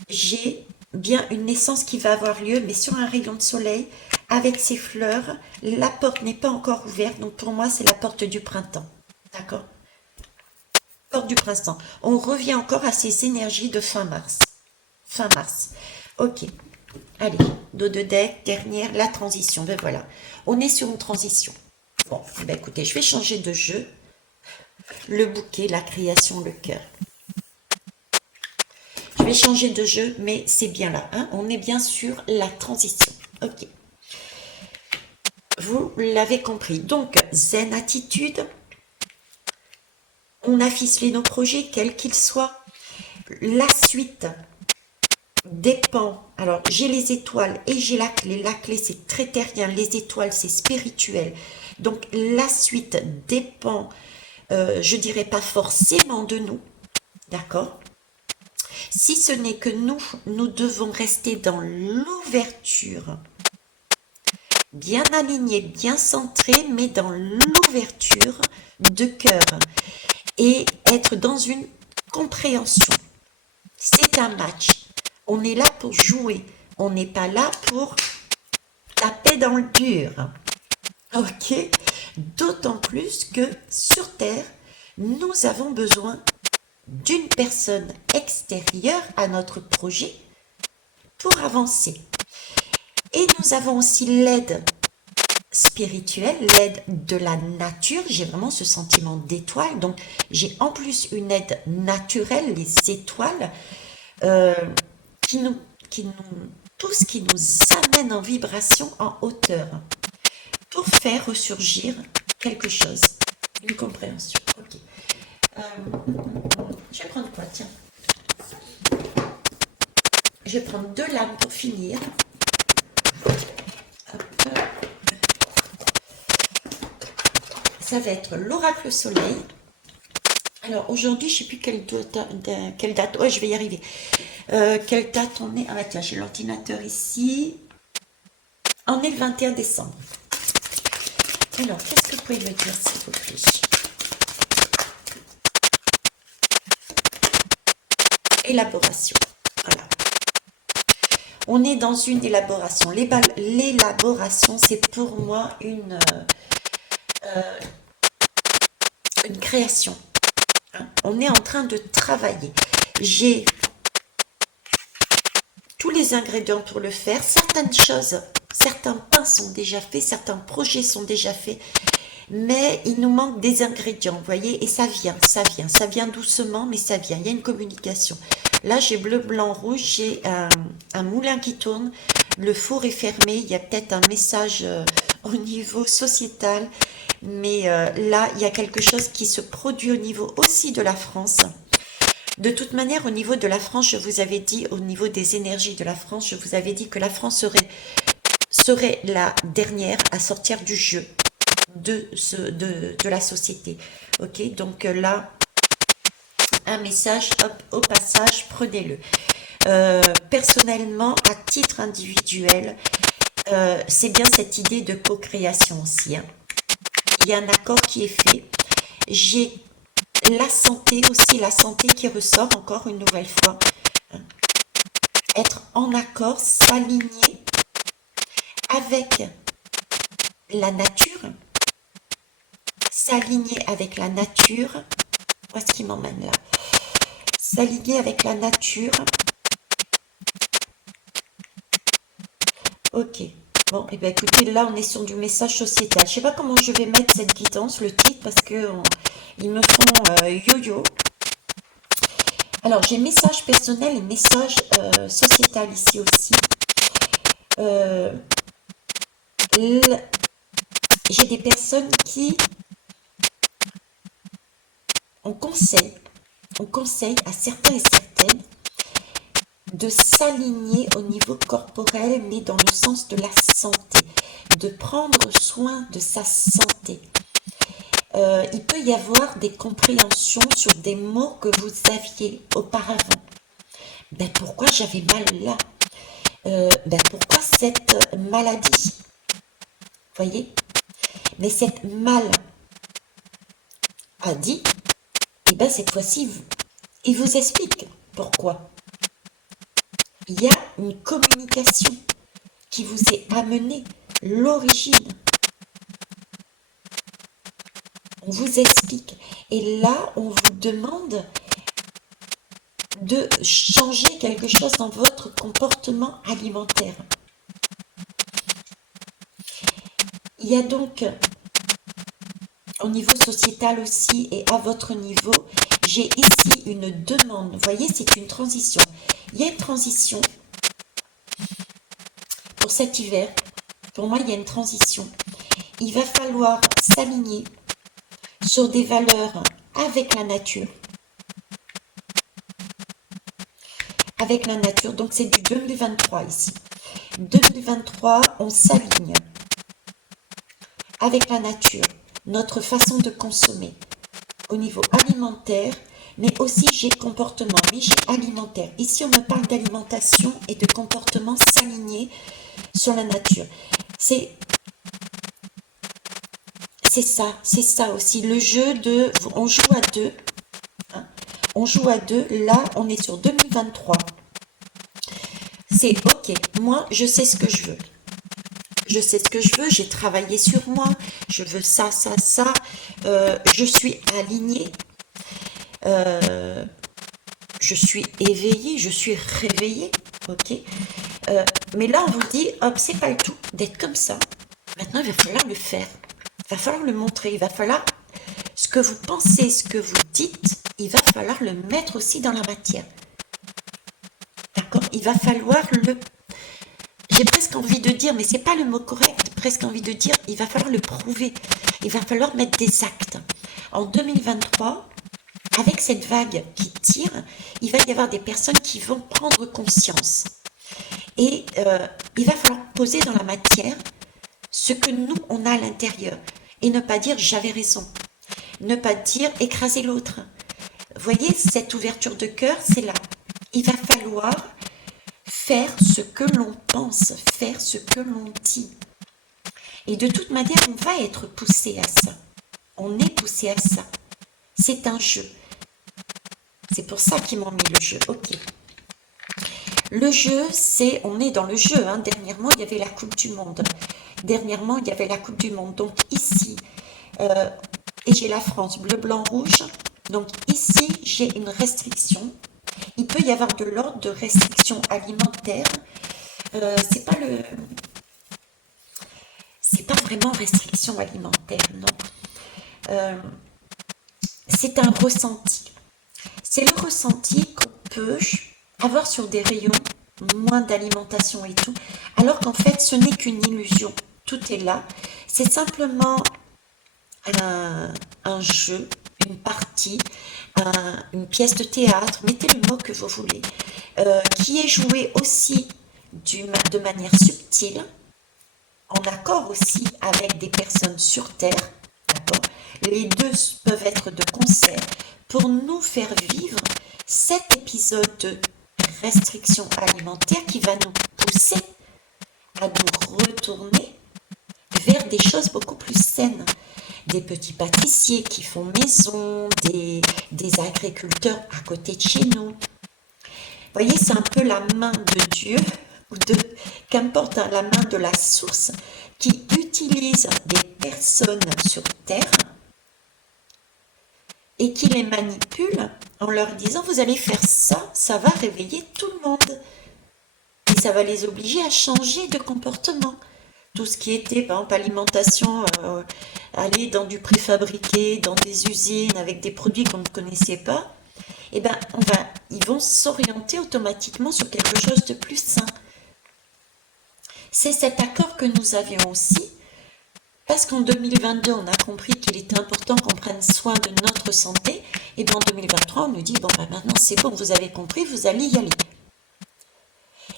j'ai bien une naissance qui va avoir lieu, mais sur un rayon de soleil, avec ces fleurs. La porte n'est pas encore ouverte. Donc pour moi, c'est la porte du printemps. D'accord? Porte du printemps. On revient encore à ces énergies de fin mars. Fin mars. Ok. Allez, dos de deck, dernière, la transition. Ben voilà. On est sur une transition. Bon, ben écoutez, je vais changer de jeu. Le bouquet, la création, le cœur. Je vais changer de jeu, mais c'est bien là. Hein, on est bien sur la transition. Ok. Vous l'avez compris. Donc, zen attitude. On a ficelé nos projets, quels qu'ils soient. La suite dépend. Alors, j'ai les étoiles et j'ai la clé. La clé, c'est très terrien. Les étoiles, c'est spirituel. Donc, la suite dépend, je dirais pas forcément de nous. D'accord? Si ce n'est que nous devons rester dans l'ouverture. Bien aligné, bien centré, mais dans l'ouverture de cœur. Et être dans une compréhension. C'est un match. On est là pour jouer. On n'est pas là pour taper dans le dur. Ok? D'autant plus que sur Terre, nous avons besoin d'une personne extérieure à notre projet pour avancer. Et nous avons aussi l'aide spirituelle, l'aide de la nature. J'ai vraiment ce sentiment d'étoile. Donc, j'ai en plus une aide naturelle, les étoiles. qui nous, qui nous pousse, qui nous amène en vibration, en hauteur, pour faire ressurgir quelque chose, une compréhension. Ok. Je vais prendre quoi? Tiens. Je vais prendre 2 lames pour finir. Hop. Ça va être l'oracle soleil. Alors aujourd'hui, je ne sais plus quelle date. Ouais, je vais y arriver. Quelle date on est? Ah bah tiens, j'ai l'ordinateur ici. On est le 21 décembre. Alors, qu'est-ce que vous pouvez me dire, s'il vous plaît? Élaboration. Voilà. On est dans une élaboration. L'élaboration, c'est pour moi une création. On est en train de travailler. J'ai tous les ingrédients pour le faire. Certaines choses, certains pains sont déjà faits, certains projets sont déjà faits, mais il nous manque des ingrédients, vous voyez, et ça vient doucement, mais ça vient. Il y a une communication. Là, j'ai bleu, blanc, rouge, j'ai un moulin qui tourne, le four est fermé, il y a peut-être un message au niveau sociétal, mais là, il y a quelque chose qui se produit au niveau aussi de la France. De toute manière, au niveau de la France, je vous avais dit, au niveau des énergies de la France, je vous avais dit que la France serait la dernière à sortir du jeu de la société. Ok, donc là, un message, hop, au passage, prenez-le. Personnellement, à titre individuel, c'est bien cette idée de co-création aussi. Hein. Il y a un accord qui est fait. J'ai la santé aussi, la santé qui ressort encore une nouvelle fois. Être en accord, s'aligner avec la nature. S'aligner avec la nature. Où est-ce qu'il m'emmène là? S'aligner avec la nature. Ok. Bon, et bien écoutez, là on est sur du message sociétal. Je ne sais pas comment je vais mettre cette guidance, le titre, parce que ils me font yo-yo. Alors j'ai message personnel et message sociétal ici aussi. J'ai des personnes qui on conseille à certains et certaines de s'aligner au niveau corporel, mais dans le sens de la santé, de prendre soin de sa santé. Il peut y avoir des compréhensions sur des mots que vous aviez auparavant. Ben pourquoi j'avais mal là? Ben pourquoi cette maladie? Voyez? Mais cette maladie, et ben cette fois-ci, il vous explique pourquoi. Il y a une communication qui vous est amenée, l'origine. On vous explique. Et là, on vous demande de changer quelque chose dans votre comportement alimentaire. Il y a donc, au niveau sociétal aussi et à votre niveau, j'ai ici une demande. Vous voyez, c'est une transition. Il y a une transition pour cet hiver. Pour moi, il y a une transition. Il va falloir s'aligner sur des valeurs avec la nature. Avec la nature, donc c'est du 2023 ici. 2023, on s'aligne avec la nature, notre façon de consommer au niveau alimentaire, mais aussi j'ai comportement, mais j'ai alimentaire. Ici, on me parle d'alimentation et de comportement s'aligner sur la nature. C'est ça aussi, le jeu de, on joue à deux, hein, on joue à deux, là on est sur 2023, c'est ok, moi je sais ce que je veux, j'ai travaillé sur moi, je veux ça, je suis alignée, je suis éveillée, je suis réveillée, ok, mais là on vous dit, hop, c'est pas le tout d'être comme ça, maintenant il va falloir le faire. Il va falloir le montrer, il va falloir, ce que vous pensez, ce que vous dites, il va falloir le mettre aussi dans la matière. D'accord? il va falloir j'ai presque envie de dire, mais c'est pas le mot correct, presque envie de dire, il va falloir le prouver. Il va falloir mettre des actes. En 2023, avec cette vague qui tire, il va y avoir des personnes qui vont prendre conscience. Et il va falloir poser dans la matière ce que nous, on a à l'intérieur. Et ne pas dire j'avais raison. Ne pas dire écraser l'autre. Vous voyez, cette ouverture de cœur, c'est là. Il va falloir faire ce que l'on pense, faire ce que l'on dit. Et de toute manière, on va être poussé à ça. On est poussé à ça. C'est un jeu. C'est pour ça qu'ils m'ont mis le jeu. Ok. Le jeu, on est dans le jeu. Hein. Dernièrement, il y avait la Coupe du Monde. Donc ici, et j'ai la France, bleu, blanc, rouge. Donc ici, j'ai une restriction. Il peut y avoir de l'ordre de restriction alimentaire. C'est pas vraiment restriction alimentaire, non. C'est un ressenti. C'est le ressenti qu'on peut avoir sur des rayons, moins d'alimentation et tout, alors qu'en fait, ce n'est qu'une illusion. Tout est là. C'est simplement un jeu, une partie, une pièce de théâtre, mettez le mot que vous voulez, qui est joué aussi de manière subtile, en accord aussi avec des personnes sur Terre, d'accord. Les deux peuvent être de concert pour nous faire vivre cet épisode de restriction alimentaire qui va nous pousser à nous retourner vers des choses beaucoup plus saines. Des petits pâtissiers qui font maison, des agriculteurs à côté de chez nous. Vous voyez, c'est un peu la main de Dieu, ou qu'importe, la main de la source, qui utilise des personnes sur Terre et qui les manipule en leur disant vous allez faire ça, ça va réveiller tout le monde. Et ça va les obliger à changer de comportement. Tout ce qui était, par exemple, alimentation, aller dans du préfabriqué, dans des usines avec des produits qu'on ne connaissait pas, eh ben, ils vont s'orienter automatiquement sur quelque chose de plus sain. C'est cet accord que nous avions aussi, parce qu'en 2022, on a compris qu'il était important qu'on prenne soin de notre santé, et bien en 2023, on nous dit, bon, ben maintenant c'est bon, vous avez compris, vous allez y aller.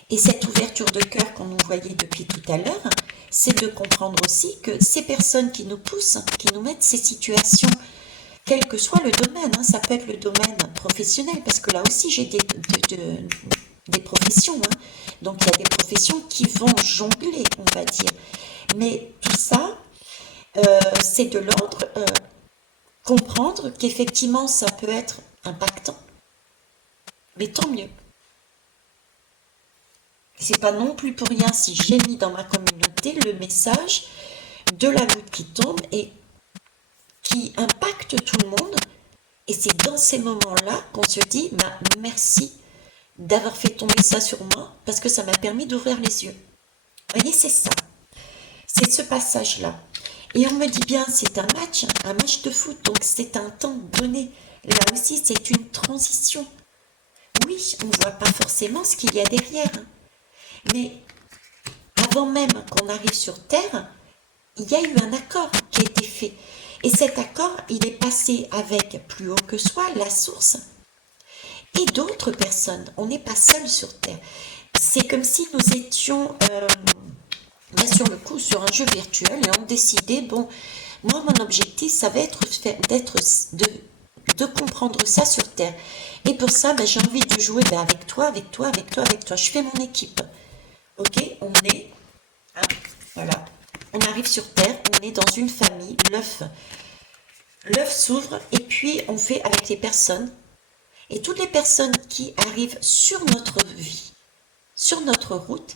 Et cette ouverture de cœur qu'on nous voyait depuis tout à l'heure, c'est de comprendre aussi que ces personnes qui nous poussent, qui nous mettent ces situations, quel que soit le domaine, hein, ça peut être le domaine professionnel, parce que là aussi j'ai des professions, hein, donc il y a des professions qui vont jongler, on va dire. Mais tout ça, c'est de l'ordre, comprendre qu'effectivement ça peut être impactant, mais tant mieux. C'est pas non plus pour rien si j'ai mis dans ma communauté le message de la goutte qui tombe et qui impacte tout le monde. Et c'est dans ces moments-là qu'on se dit merci d'avoir fait tomber ça sur moi parce que ça m'a permis d'ouvrir les yeux. Vous voyez, c'est ça. C'est ce passage-là. Et on me dit bien, c'est un match de foot, donc c'est un temps donné. Là aussi, c'est une transition. Oui, on ne voit pas forcément ce qu'il y a derrière. Mais avant même qu'on arrive sur Terre, il y a eu un accord qui a été fait. Et cet accord, il est passé avec plus haut que soi, la source, et d'autres personnes. On n'est pas seul sur Terre. C'est comme si nous étions sur le coup sur un jeu virtuel et on décidait, bon, moi mon objectif, ça va être de comprendre ça sur Terre. Et pour ça, j'ai envie de jouer avec toi, avec toi, avec toi, avec toi. Je fais mon équipe. Ok, on est, voilà, on arrive sur Terre, on est dans une famille, l'œuf s'ouvre et puis on fait avec les personnes et toutes les personnes qui arrivent sur notre vie, sur notre route,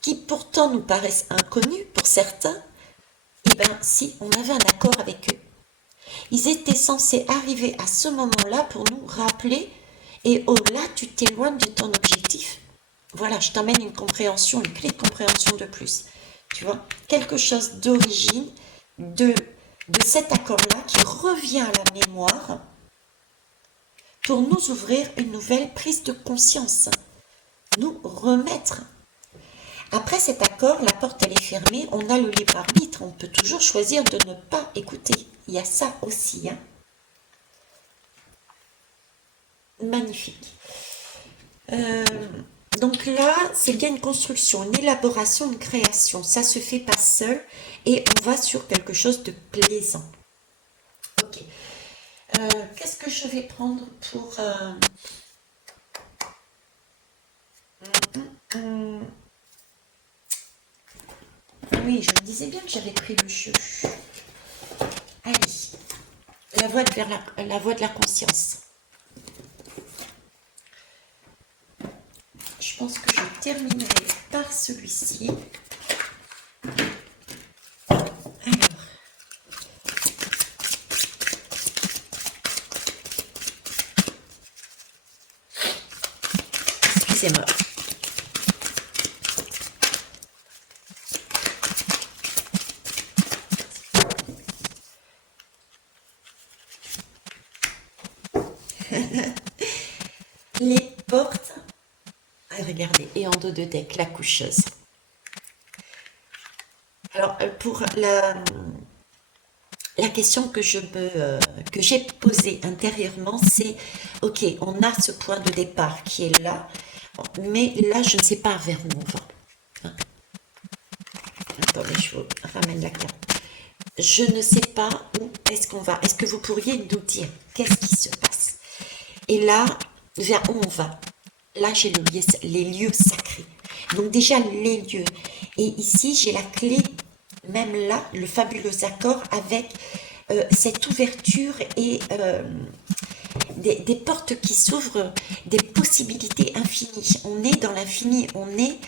qui pourtant nous paraissent inconnus pour certains, et bien si on avait un accord avec eux, ils étaient censés arriver à ce moment-là pour nous rappeler et oh là tu t'éloignes de ton objectif. Voilà, je t'emmène une compréhension, une clé de compréhension de plus. Tu vois, quelque chose d'origine, de cet accord-là qui revient à la mémoire pour nous ouvrir une nouvelle prise de conscience. nous remettre. Après cet accord, la porte elle est fermée, on a le libre arbitre, on peut toujours choisir de ne pas écouter. Il y a ça aussi, hein. Magnifique. Euh, donc là, c'est bien une construction, une élaboration, une création. Ça se fait pas seul et on va sur quelque chose de plaisant. Ok. Qu'est-ce que je vais prendre pour... Oui, je me disais bien que j'avais pris le jeu. Allez, la voie vers la voie de la conscience. Je pense que je terminerai par celui-ci. Alors, excusez-moi. Les portes. Ah, regardez, et en dos de deck, la coucheuse. Alors, pour la question que j'ai posée intérieurement, c'est, ok, on a ce point de départ qui est là, mais là, je ne sais pas vers où on va. Hein. Attendez, je vous ramène la carte. Je ne sais pas où est-ce qu'on va. Est-ce que vous pourriez nous dire qu'est-ce qui se passe? Et là, vers où on va? Là, j'ai les lieux sacrés. Donc déjà, les lieux. Et ici, j'ai la clé, même là, le fabuleux accord avec cette ouverture et des portes qui s'ouvrent, des possibilités infinies. On est dans l'infini, on est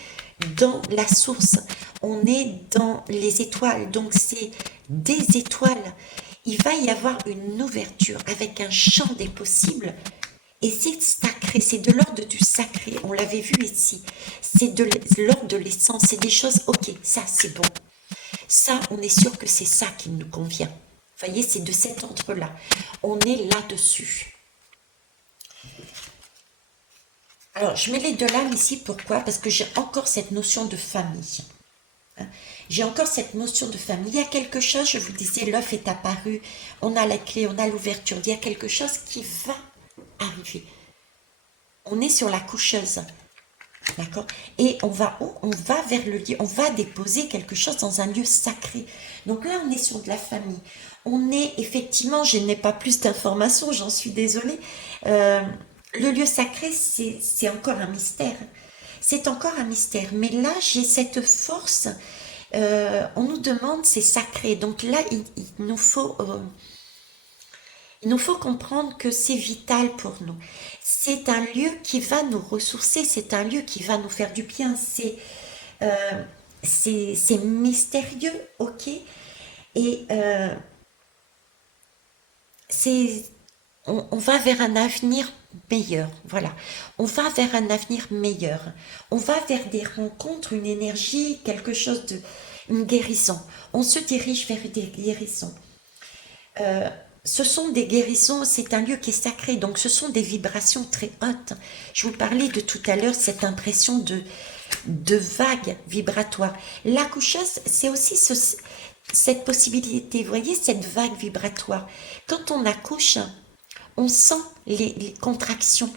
dans la source, on est dans les étoiles. Donc c'est des étoiles. Il va y avoir une ouverture avec un champ des possibles. Et c'est sacré, c'est de l'ordre du sacré. On l'avait vu ici. C'est de l'ordre de l'essence. C'est des choses, ok, ça c'est bon. Ça, on est sûr que c'est ça qui nous convient. Vous voyez, c'est de cet ordre-là. On est là-dessus. Alors, je mets les deux lames ici, pourquoi? Parce que j'ai encore cette notion de famille. Hein. J'ai encore cette notion de famille. Il y a quelque chose, je vous disais, l'œuf est apparu, on a la clé, on a l'ouverture. Il y a quelque chose qui va arriver. On est sur la coucheuse. D'accord? Et on va où? On va vers le lieu, on va déposer quelque chose dans un lieu sacré. Donc là, on est sur de la famille. On est effectivement, je n'ai pas plus d'informations, j'en suis désolée. Le lieu sacré, c'est encore un mystère. C'est encore un mystère. Mais là, j'ai cette force. On nous demande, c'est sacré. Donc là, il nous faut comprendre que c'est vital pour nous. C'est un lieu qui va nous ressourcer, c'est un lieu qui va nous faire du bien. C'est mystérieux, ok? Et c'est, on va vers un avenir meilleur, voilà. On va vers un avenir meilleur. On va vers des rencontres, une énergie, quelque chose de, une guérison. On se dirige vers des guérisons. Ce sont des guérisons, c'est un lieu qui est sacré, donc ce sont des vibrations très hautes. Je vous parlais de tout à l'heure, cette impression de vague vibratoire. La coucheuse, c'est aussi cette possibilité, vous voyez, cette vague vibratoire. Quand on accouche, on sent les contractions,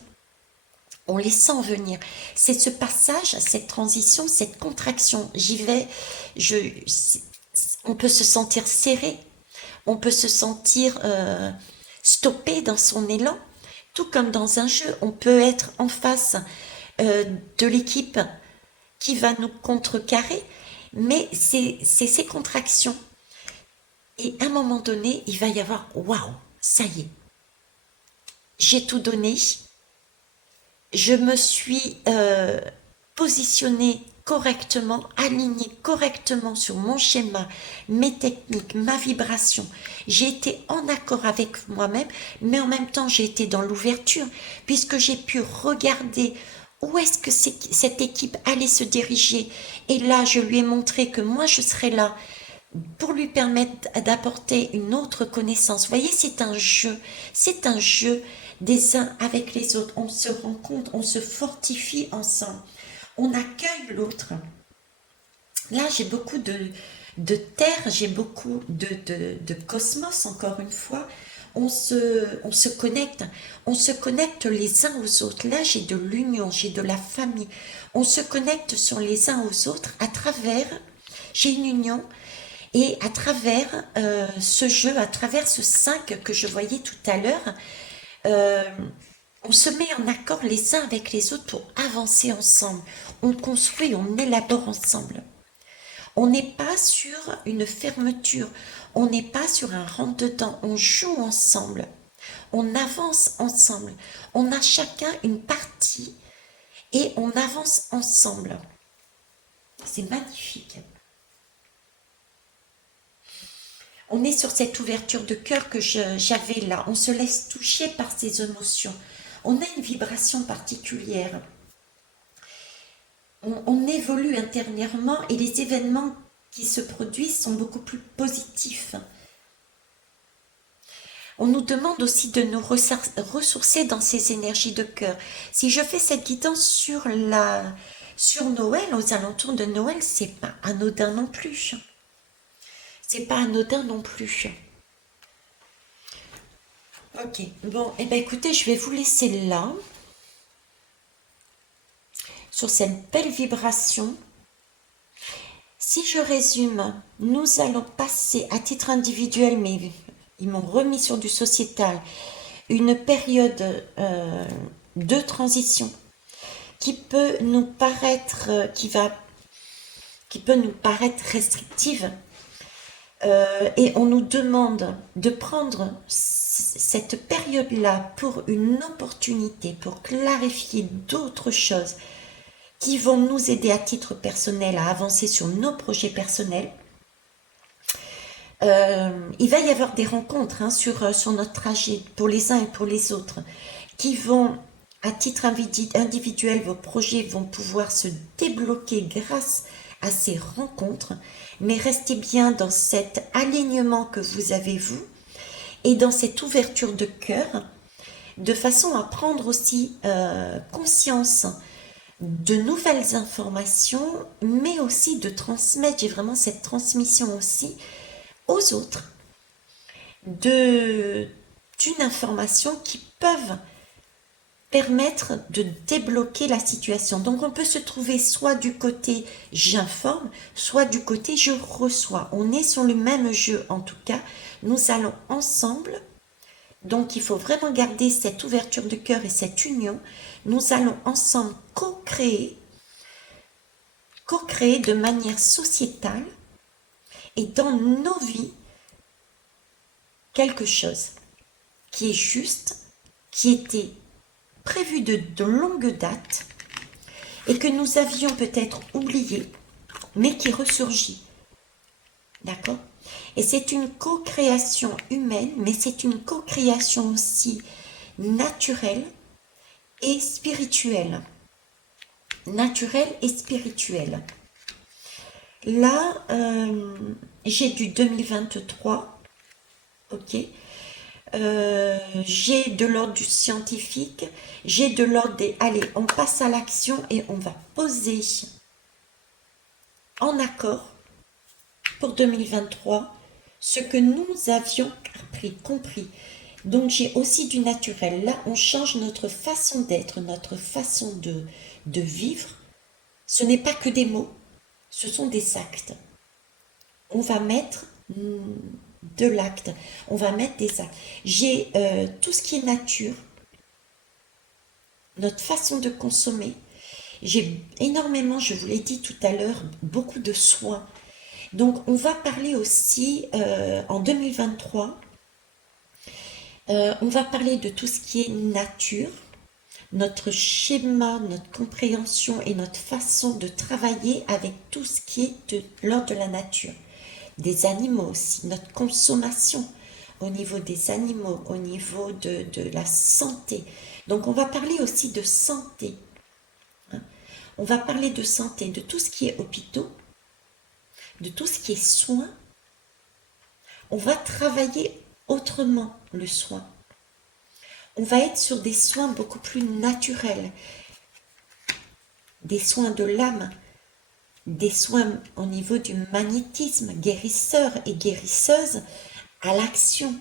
on les sent venir. C'est ce passage, cette transition, cette contraction. J'y vais, on peut se sentir serré, on peut se sentir stoppé dans son élan, tout comme dans un jeu. On peut être en face de l'équipe qui va nous contrecarrer, mais c'est ces contractions. Et à un moment donné, il va y avoir waouh, ça y est, j'ai tout donné, je me suis positionnée correctement, alignée correctement sur mon schéma, mes techniques, ma vibration. J'ai été en accord avec moi-même, mais en même temps, j'ai été dans l'ouverture, puisque j'ai pu regarder où est-ce que cette équipe allait se diriger. Et là, je lui ai montré que moi, je serais là pour lui permettre d'apporter une autre connaissance. Vous voyez, c'est un jeu des uns avec les autres. On se rencontre, on se fortifie ensemble. On accueille l'autre. Là, j'ai beaucoup de terre, j'ai beaucoup de cosmos, encore une fois. On se connecte. On se connecte les uns aux autres. Là, j'ai de l'union, j'ai de la famille. On se connecte sur les uns aux autres à travers, j'ai une union, et à travers ce jeu, à travers ce 5 que je voyais tout à l'heure, euh, on se met en accord les uns avec les autres pour avancer ensemble. On construit, on élabore ensemble. On n'est pas sur une fermeture, on n'est pas sur un rentre-dedans, on joue ensemble, on avance ensemble, on a chacun une partie et on avance ensemble. C'est magnifique. On est sur cette ouverture de cœur que j'avais là, on se laisse toucher par ces émotions, on a une vibration particulière. On évolue intérieurement et les événements qui se produisent sont beaucoup plus positifs. On nous demande aussi de nous ressourcer dans ces énergies de cœur. Si je fais cette guidance sur Noël, aux alentours de Noël, c'est pas anodin non plus. C'est pas anodin non plus. Ok, bon, et ben écoutez, je vais vous laisser là, sur cette belle vibration. Si je résume, nous allons passer à titre individuel, mais ils m'ont remis sur du sociétal, une période de transition qui peut nous paraître, qui peut nous paraître restrictive. Et on nous demande de prendre cette période-là pour une opportunité, pour clarifier d'autres choses qui vont nous aider à titre personnel à avancer sur nos projets personnels. Il va y avoir des rencontres sur notre trajet pour les uns et pour les autres qui vont, à titre individuel, vos projets vont pouvoir se débloquer grâce à ces rencontres, mais restez bien dans cet alignement que vous avez vous et dans cette ouverture de cœur, de façon à prendre aussi conscience de nouvelles informations, mais aussi de transmettre, j'ai vraiment cette transmission aussi aux autres, d'une information qui peuvent permettre de débloquer la situation. Donc on peut se trouver soit du côté j'informe, soit du côté je reçois. On est sur le même jeu en tout cas. Nous allons ensemble. Donc il faut vraiment garder cette ouverture de cœur et cette union. Nous allons ensemble co-créer de manière sociétale et dans nos vies quelque chose qui est juste, qui était prévu de longue date et que nous avions peut-être oublié, mais qui ressurgit. D'accord ? Et c'est une co-création humaine, mais c'est une co-création aussi naturelle et spirituelle. Naturelle et spirituelle. Là, j'ai du 2023, ok. J'ai de l'ordre du scientifique, j'ai de l'ordre des... Allez, on passe à l'action et on va poser en accord pour 2023 ce que nous avions compris. Donc j'ai aussi du naturel. Là, on change notre façon d'être, notre façon de vivre. Ce n'est pas que des mots, ce sont des actes. On va mettre de l'acte, on va mettre des actes. J'ai tout ce qui est nature, notre façon de consommer. J'ai énormément, je vous l'ai dit tout à l'heure, beaucoup de soins. Donc on va parler aussi en 2023, on va parler de tout ce qui est nature, notre schéma, notre compréhension et notre façon de travailler avec tout ce qui est de l'ordre de la nature. Des animaux aussi, notre consommation au niveau des animaux, au niveau de la santé. Donc on va parler aussi de santé. On va parler de santé, de tout ce qui est hôpitaux, de tout ce qui est soins. On va travailler autrement le soin. On va être sur des soins beaucoup plus naturels. des soins de l'âme, des soins au niveau du magnétisme, guérisseur et guérisseuse, à l'action,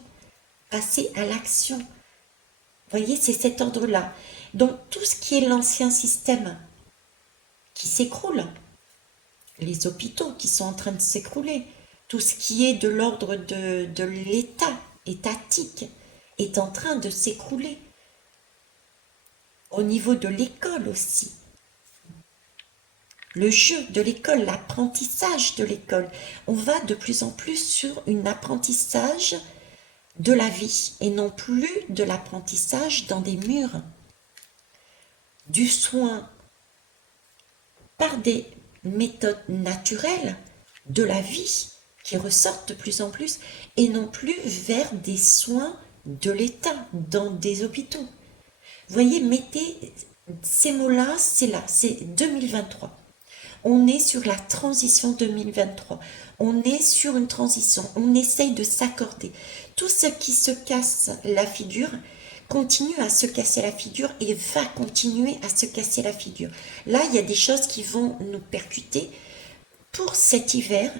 passer à l'action. Vous voyez, c'est cet ordre-là. Donc tout ce qui est l'ancien système qui s'écroule, les hôpitaux qui sont en train de s'écrouler, tout ce qui est de l'ordre de l'État, étatique, est en train de s'écrouler. Au niveau de l'école aussi. Le jeu de l'école, l'apprentissage de l'école. On va de plus en plus sur un apprentissage de la vie et non plus de l'apprentissage dans des murs. Du soin par des méthodes naturelles de la vie qui ressortent de plus en plus et non plus vers des soins de l'État dans des hôpitaux. Vous voyez, mettez ces mots-là, c'est là, c'est 2023. On est sur la transition 2023. On est sur une transition. On essaye de s'accorder. Tout ce qui se casse la figure continue à se casser la figure et va continuer à se casser la figure. Là, il y a des choses qui vont nous percuter pour cet hiver,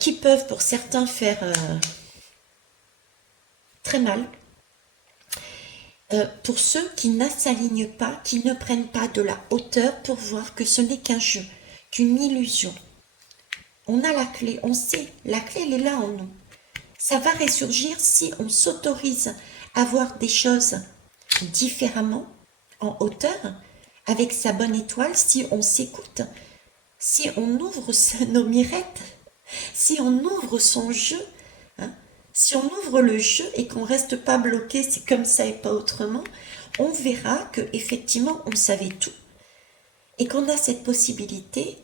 qui peuvent pour certains faire très mal. Pour ceux qui ne s'alignent pas, qui ne prennent pas de la hauteur pour voir que ce n'est qu'un jeu, qu'une illusion. On a la clé, on sait, la clé elle est là en nous. Ça va ressurgir si on s'autorise à voir des choses différemment, en hauteur, avec sa bonne étoile, si on s'écoute, si on ouvre nos mirettes, si on ouvre son jeu, hein, si on ouvre le jeu et qu'on reste pas bloqué, c'est comme ça et pas autrement, on verra que effectivement on savait tout et qu'on a cette possibilité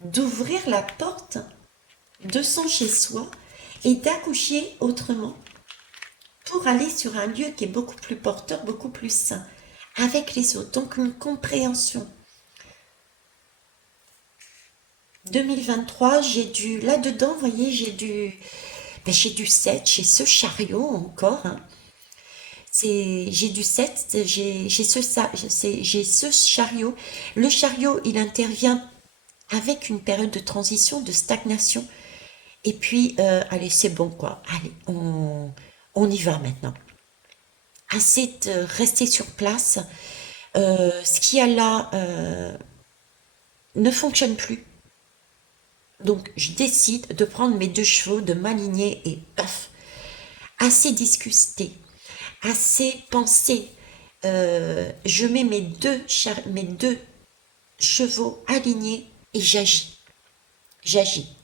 d'ouvrir la porte de son chez-soi et d'accoucher autrement pour aller sur un lieu qui est beaucoup plus porteur, beaucoup plus sain avec les autres. Donc une compréhension. 2023, j'ai du là-dedans, vous voyez, j'ai du 7, j'ai ce chariot encore, hein. J'ai du 7, j'ai ce chariot. Le chariot, il intervient avec une période de transition, de stagnation. Et puis, allez, c'est bon quoi. Allez, on y va maintenant. Assez de rester sur place. Ce qui a là ne fonctionne plus. Donc, je décide de prendre mes 2 chevaux, de m'aligner et paf. Assez discuter, assez penser. Je mets mes deux chevaux alignés et j'agis.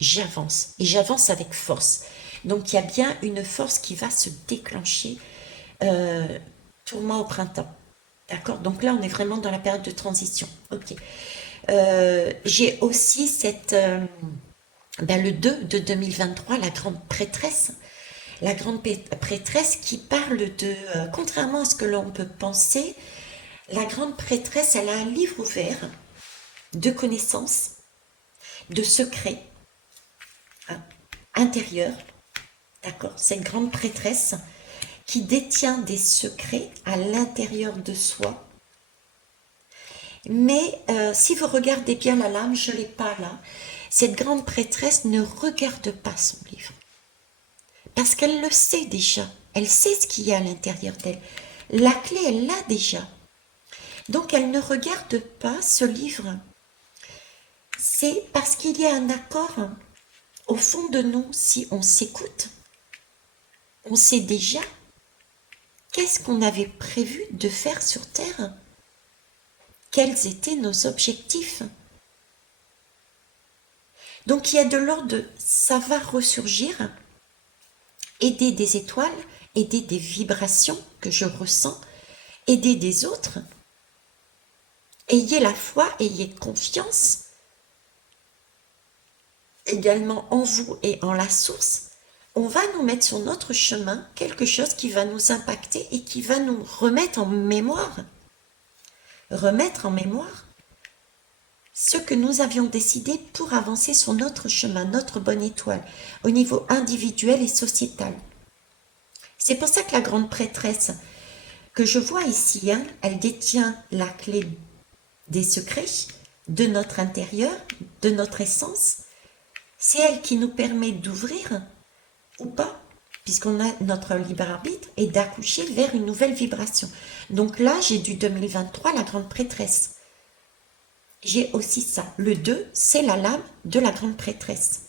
J'avance. Et j'avance avec force. Donc, il y a bien une force qui va se déclencher pour moi au printemps. D'accord? Donc là, on est vraiment dans la période de transition. Ok. J'ai aussi le 2 de 2023, la grande prêtresse. La grande prêtresse qui parle de, contrairement à ce que l'on peut penser, la grande prêtresse, elle a un livre ouvert de connaissances, de secrets intérieurs. D'accord? Cette grande prêtresse qui détient des secrets à l'intérieur de soi. Mais si vous regardez bien la lame, je ne l'ai pas là, cette grande prêtresse ne regarde pas son livre. Parce qu'elle le sait déjà. Elle sait ce qu'il y a à l'intérieur d'elle. La clé, elle l'a déjà. Donc, elle ne regarde pas ce livre. C'est parce qu'il y a un accord au fond de nous, si on s'écoute. On sait déjà qu'est-ce qu'on avait prévu de faire sur Terre. Quels étaient nos objectifs. Donc, il y a de l'ordre de ça va ressurgir. Aider des étoiles, aider des vibrations que je ressens, aider des autres. Ayez la foi, ayez confiance également en vous et en la source. On va nous mettre sur notre chemin quelque chose qui va nous impacter et qui va nous remettre en mémoire. Remettre en mémoire ce que nous avions décidé pour avancer sur notre chemin, notre bonne étoile, au niveau individuel et sociétal. C'est pour ça que la grande prêtresse que je vois ici, elle détient la clé des secrets de notre intérieur, de notre essence. C'est elle qui nous permet d'ouvrir ou pas, puisqu'on a notre libre arbitre, et d'accoucher vers une nouvelle vibration. Donc là, j'ai du 2023, la grande prêtresse. J'ai aussi ça. Le 2, c'est la lame de la grande prêtresse.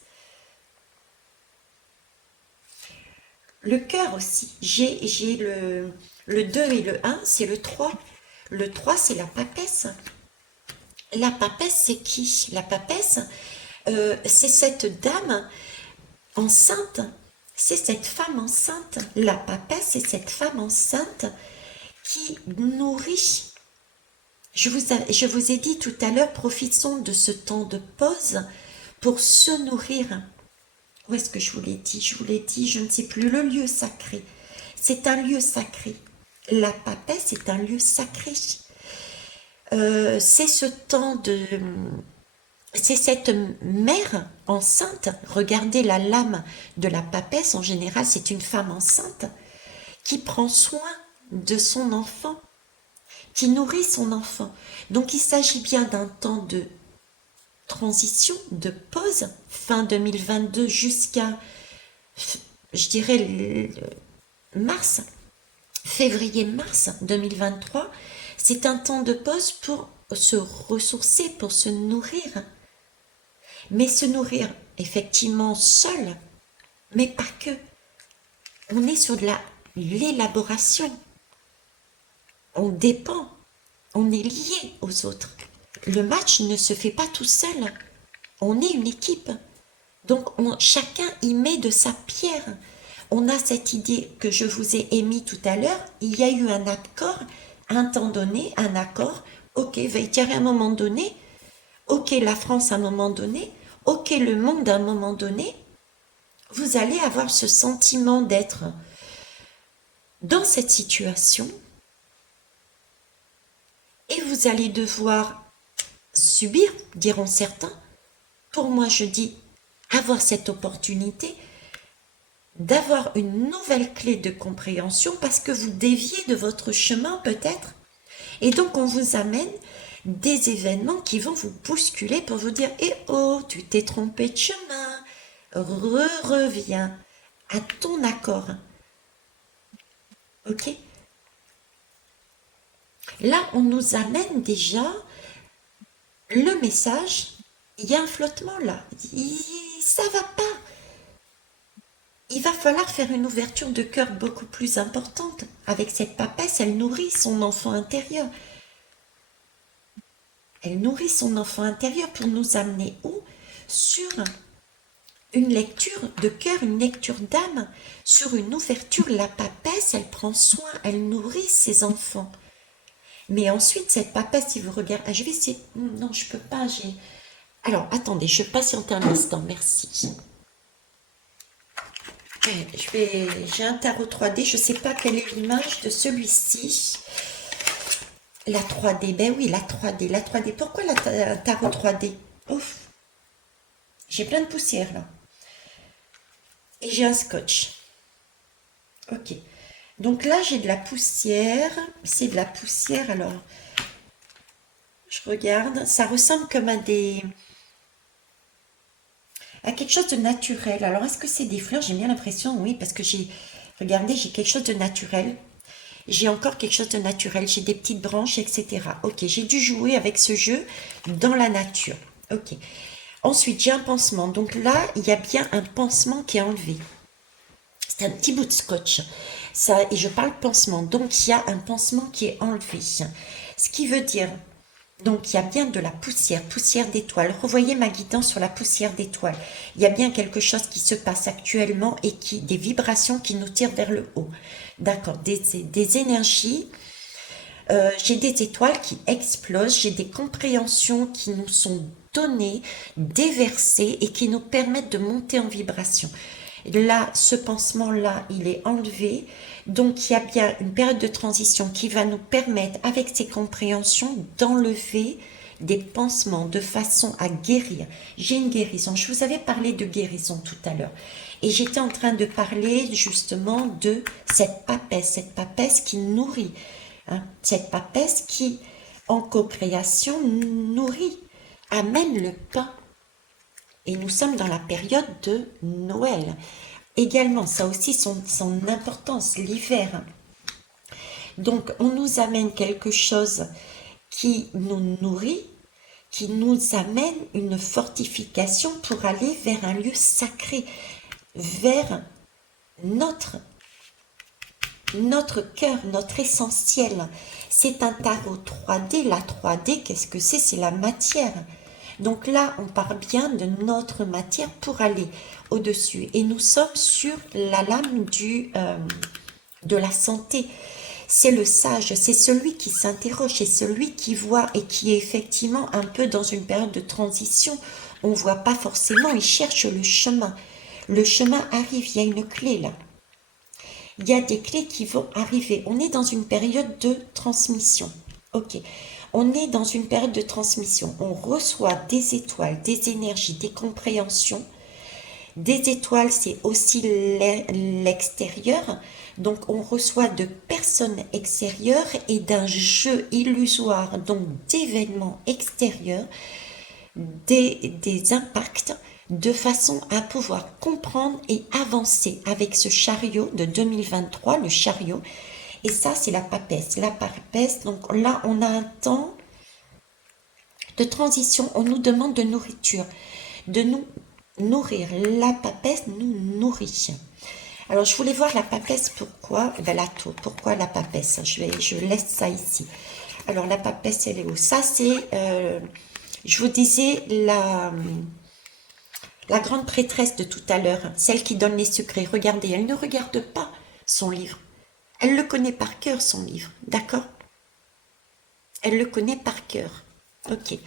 Le cœur aussi. J'ai le 2 et le 1, c'est le 3. Le 3, c'est la papesse. La papesse, c'est qui? La papesse, c'est cette dame enceinte. C'est cette femme enceinte. La papesse, c'est cette femme enceinte qui nourrit. Je vous ai dit tout à l'heure, profitons de ce temps de pause pour se nourrir. Où est-ce que je vous l'ai dit? Je vous l'ai dit, je ne sais plus, le lieu sacré. C'est un lieu sacré. La papesse est un lieu sacré. C'est ce temps de... C'est cette mère enceinte, regardez la lame de la papesse, en général c'est une femme enceinte, qui prend soin de son enfant, qui nourrit son enfant. Donc il s'agit bien d'un temps de transition, de pause, fin 2022 jusqu'à, je dirais, mars, février-mars 2023. C'est un temps de pause pour se ressourcer, pour se nourrir. Mais se nourrir effectivement seul, mais pas que. On est sur de l'élaboration. On dépend, on est lié aux autres. Le match ne se fait pas tout seul. On est une équipe. Donc chacun y met de sa pierre. On a cette idée que je vous ai émise tout à l'heure. Il y a eu un accord, à un temps donné, un accord. Ok, Veitière à un moment donné. Ok, la France à un moment donné. Ok, le monde à un moment donné. Vous allez avoir ce sentiment d'être dans cette situation. Et vous allez devoir subir, diront certains. Pour moi, je dis avoir cette opportunité d'avoir une nouvelle clé de compréhension parce que vous déviez de votre chemin peut-être. Et donc, on vous amène des événements qui vont vous bousculer pour vous dire « Eh oh, tu t'es trompé de chemin, reviens à ton accord. » Ok? Là, on nous amène déjà le message, il y a un flottement là, ça va pas. Il va falloir faire une ouverture de cœur beaucoup plus importante. Avec cette papesse, elle nourrit son enfant intérieur. Elle nourrit son enfant intérieur pour nous amener où? Sur une lecture de cœur, une lecture d'âme, sur une ouverture. La papesse, elle prend soin, elle nourrit ses enfants. Mais ensuite, cette papesse, si vous regardez... je vais essayer... Non, je peux pas, j'ai... Alors, attendez, je patiente un instant, merci. J'ai un tarot 3D, je ne sais pas quelle est l'image de celui-ci. La 3D, ben oui, la 3D, la 3D. Pourquoi un tarot 3D? Ouf, j'ai plein de poussière là. Et j'ai un scotch. Ok. Donc là, j'ai de la poussière. C'est de la poussière, alors... Je regarde. Ça ressemble comme à quelque chose de naturel. Alors, est-ce que c'est des fleurs? J'ai bien l'impression, oui, parce que regardez, j'ai quelque chose de naturel. J'ai encore quelque chose de naturel. J'ai des petites branches, etc. Ok, j'ai dû jouer avec ce jeu dans la nature. Ok. Ensuite, j'ai un pansement. Donc là, il y a bien un pansement qui est enlevé. C'est un petit bout de scotch. Ça, et je parle pansement. Donc, il y a un pansement qui est enlevé. Ce qui veut dire... Donc, il y a bien de la poussière, poussière d'étoiles. Revoyez ma guidance sur la poussière d'étoiles. Il y a bien quelque chose qui se passe actuellement et des vibrations qui nous tirent vers le haut. D'accord, des énergies. J'ai des étoiles qui explosent, j'ai des compréhensions qui nous sont données, déversées et qui nous permettent de monter en vibration. Là, ce pansement-là, il est enlevé. Donc, il y a bien une période de transition qui va nous permettre, avec ces compréhensions, d'enlever des pansements de façon à guérir. J'ai une guérison. Je vous avais parlé de guérison tout à l'heure. Et j'étais en train de parler justement de cette papesse qui nourrit. Hein, cette papesse qui en co-création, nourrit, amène le pain. Et nous sommes dans la période de Noël. Également, ça a aussi son importance, l'hiver. Donc, on nous amène quelque chose qui nous nourrit, qui nous amène une fortification pour aller vers un lieu sacré, vers notre cœur, notre essentiel. C'est un tarot 3D. La 3D, qu'est-ce que c'est? C'est la matière. Donc là, on part bien de notre matière pour aller au-dessus. Et nous sommes sur la lame de la santé. C'est le sage, c'est celui qui s'interroge, c'est celui qui voit et qui est effectivement un peu dans une période de transition. On ne voit pas forcément, il cherche le chemin. Le chemin arrive, il y a une clé là. Il y a des clés qui vont arriver. On est dans une période de transmission. Ok. On est dans une période de transmission. On reçoit des étoiles, des énergies, des compréhensions. Des étoiles, c'est aussi l'extérieur. Donc, on reçoit de personnes extérieures et d'un jeu illusoire, donc d'événements extérieurs, des impacts, de façon à pouvoir comprendre et avancer avec ce chariot de 2023, le chariot. Et ça, c'est la papesse. La papesse, donc là, on a un temps de transition. On nous demande de nourriture, de nous nourrir. La papesse nous nourrit. Alors, je voulais voir la papesse, pourquoi? Ben, la tour, pourquoi la papesse? Je laisse ça ici. Alors, la papesse, elle est où? Ça, c'est, je vous disais, la grande prêtresse de tout à l'heure, celle qui donne les secrets. Regardez, elle ne regarde pas son livre. Elle le connaît par cœur, son livre. D'accord? Elle le connaît par cœur. Ok.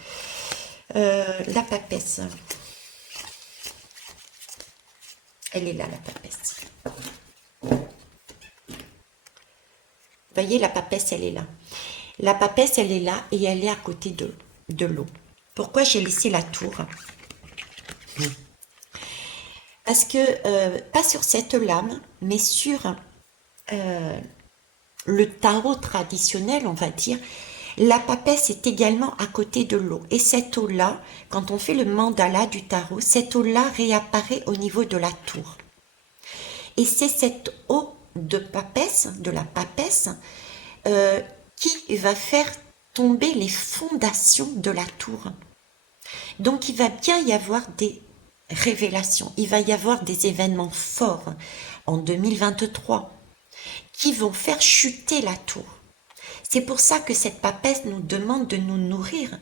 La papesse. Elle est là, la papesse. Vous voyez, la papesse, elle est là. La papesse, elle est là et elle est à côté de l'eau. Pourquoi j'ai laissé la tour? Parce que, pas sur cette lame, mais sur le tarot traditionnel, on va dire, la papesse est également à côté de l'eau. Et cette eau-là, quand on fait le mandala du tarot, cette eau-là réapparaît au niveau de la tour. Et c'est cette eau de papesse, de la papesse, qui va faire tomber les fondations de la tour. Donc il va bien y avoir des révélations, il va y avoir des événements forts en 2023 qui vont faire chuter la tour. C'est pour ça que cette papesse nous demande de nous nourrir,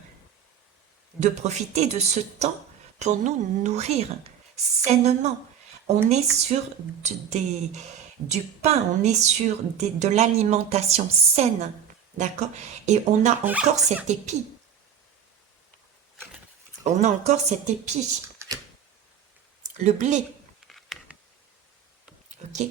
de profiter de ce temps pour nous nourrir sainement. On est sur du pain, on est sur de l'alimentation saine, d'accord? Et on a encore cet épi. On a encore cet épi. Le blé. Ok?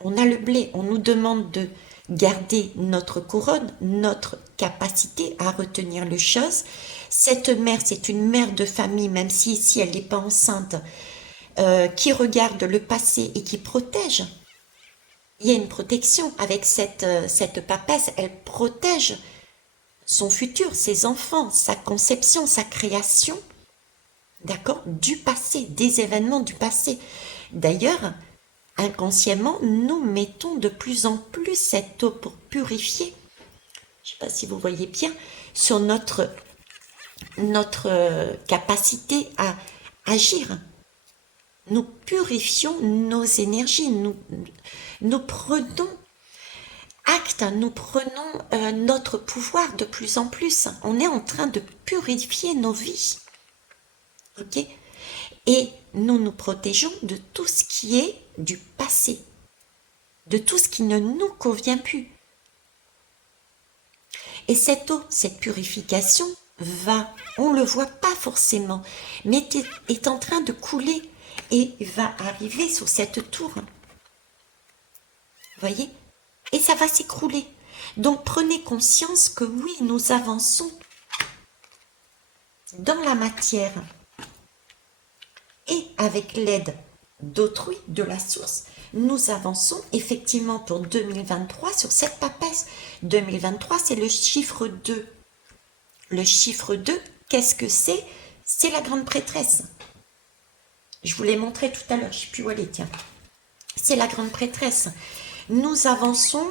On a le blé. On nous demande de garder notre couronne, notre capacité à retenir les choses. Cette mère, c'est une mère de famille, même si ici elle n'est pas enceinte, qui regarde le passé et qui protège. Il y a une protection avec cette papesse, elle protège son futur, ses enfants, sa conception, sa création, d'accord, du passé, des événements du passé. D'ailleurs, inconsciemment, nous mettons de plus en plus cette eau pour purifier, je ne sais pas si vous voyez bien, sur notre capacité à agir. Nous purifions nos énergies, nous prenons acte, nous prenons notre pouvoir de plus en plus. On est en train de purifier nos vies. Ok? Et nous nous protégeons de tout ce qui est du passé, de tout ce qui ne nous convient plus. Et cette eau, cette purification va, on ne le voit pas forcément, mais est en train de couler et va arriver sur cette tour. Vous voyez? Et ça va s'écrouler. Donc prenez conscience que oui, nous avançons dans la matière et avec l'aide d'autrui, de la source, nous avançons effectivement pour 2023 sur cette papesse. 2023, c'est le chiffre 2. Le chiffre 2, qu'est-ce que c'est? C'est la grande prêtresse. Je vous l'ai montré tout à l'heure, je ne sais plus où elle est, tiens. C'est la grande prêtresse. Nous avançons,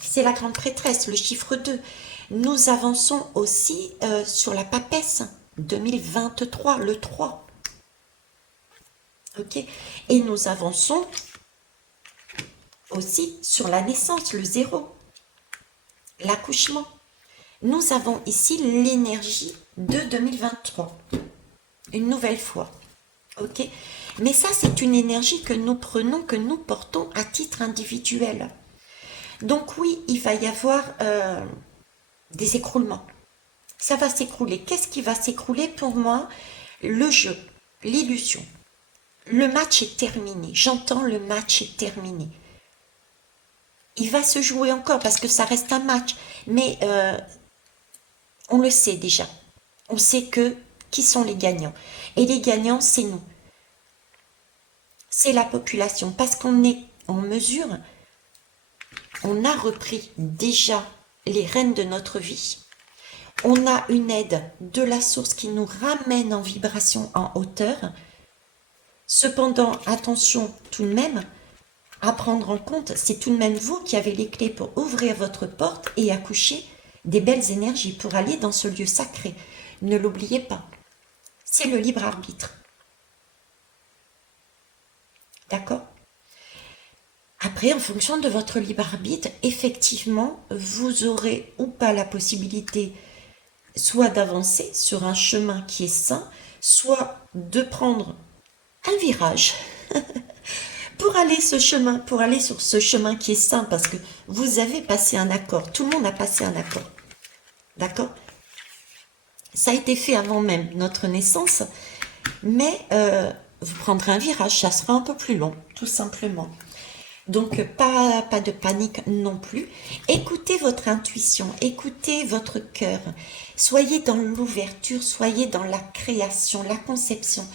c'est la grande prêtresse, le chiffre 2. Nous avançons aussi sur la papesse 2023, le 3. Ok. Et nous avançons aussi sur la naissance, le 0, l'accouchement. Nous avons ici l'énergie de 2023, une nouvelle fois. Ok. Mais ça, c'est une énergie que nous prenons, que nous portons à titre individuel. Donc oui, il va y avoir des écroulements. Ça va s'écrouler. Qu'est-ce qui va s'écrouler pour moi? Le jeu, l'illusion. Le match est terminé. J'entends le match est terminé. Il va se jouer encore parce que ça reste un match. Mais on le sait déjà. On sait qui sont les gagnants. Et les gagnants, c'est nous. C'est la population. Parce qu'on est en mesure, on a repris déjà les rênes de notre vie. On a une aide de la source qui nous ramène en vibration, en hauteur. Cependant, attention tout de même à prendre en compte, c'est tout de même vous qui avez les clés pour ouvrir votre porte et accoucher des belles énergies pour aller dans ce lieu sacré. Ne l'oubliez pas, c'est le libre arbitre. D'accord? Après, en fonction de votre libre arbitre, effectivement, vous aurez ou pas la possibilité soit d'avancer sur un chemin qui est sain, soit de prendre un virage pour aller sur ce chemin qui est sain, parce que vous avez passé un accord, tout le monde a passé un accord, d'accord? Ça a été fait avant même notre naissance, mais vous prendrez un virage, ça sera un peu plus long, tout simplement. Donc, pas de panique non plus. Écoutez votre intuition, écoutez votre cœur. Soyez dans l'ouverture, soyez dans la création, la conception.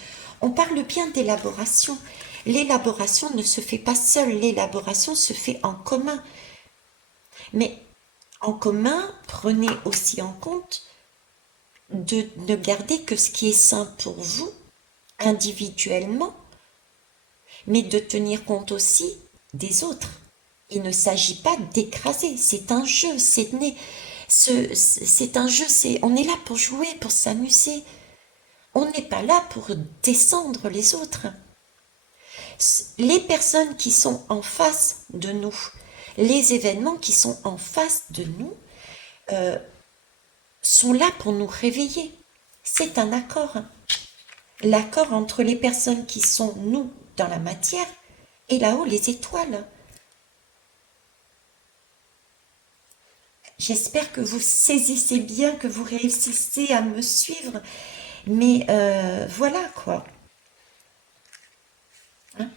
On parle bien d'élaboration. L'élaboration ne se fait pas seule, l'élaboration se fait en commun. Mais en commun, prenez aussi en compte de ne garder que ce qui est sain pour vous, individuellement, mais de tenir compte aussi des autres. Il ne s'agit pas d'écraser, c'est un jeu, c'est un jeu, on est là pour jouer, pour s'amuser. On n'est pas là pour descendre les autres. Les personnes qui sont en face de nous, les événements qui sont en face de nous, sont là pour nous réveiller. C'est un accord. L'accord entre les personnes qui sont, nous, dans la matière, et là-haut, les étoiles. J'espère que vous saisissez bien, que vous réussissez à me suivre. Mais voilà quoi. Hein?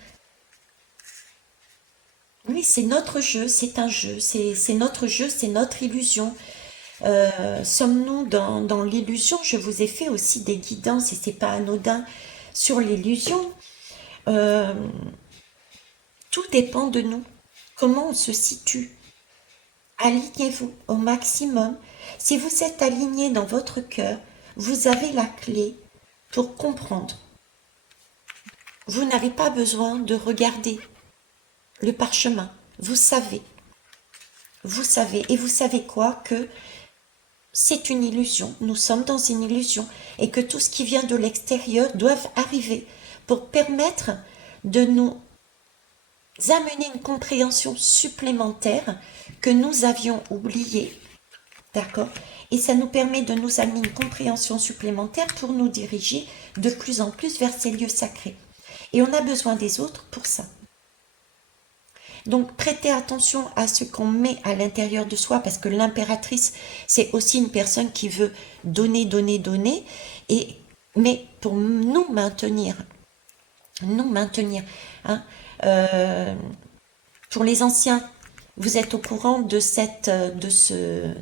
Oui, c'est notre jeu, c'est un jeu, c'est notre jeu, c'est notre illusion. Sommes-nous dans l'illusion? Je vous ai fait aussi des guidances, et c'est pas anodin, sur l'illusion. Tout dépend de nous. Comment on se situe? Alignez-vous au maximum. Si vous êtes aligné dans votre cœur, vous avez la clé pour comprendre. Vous n'avez pas besoin de regarder le parchemin. Vous savez. Vous savez. Et vous savez quoi? Que c'est une illusion. Nous sommes dans une illusion. Et que tout ce qui vient de l'extérieur doit arriver pour permettre de nous amener une compréhension supplémentaire que nous avions oubliée. D'accord? Et ça nous permet de nous amener une compréhension supplémentaire pour nous diriger de plus en plus vers ces lieux sacrés. Et on a besoin des autres pour ça. Donc prêtez attention à ce qu'on met à l'intérieur de soi, parce que l'impératrice, c'est aussi une personne qui veut donner, donner, donner, mais pour nous maintenir, hein, pour les anciens, vous êtes au courant de ce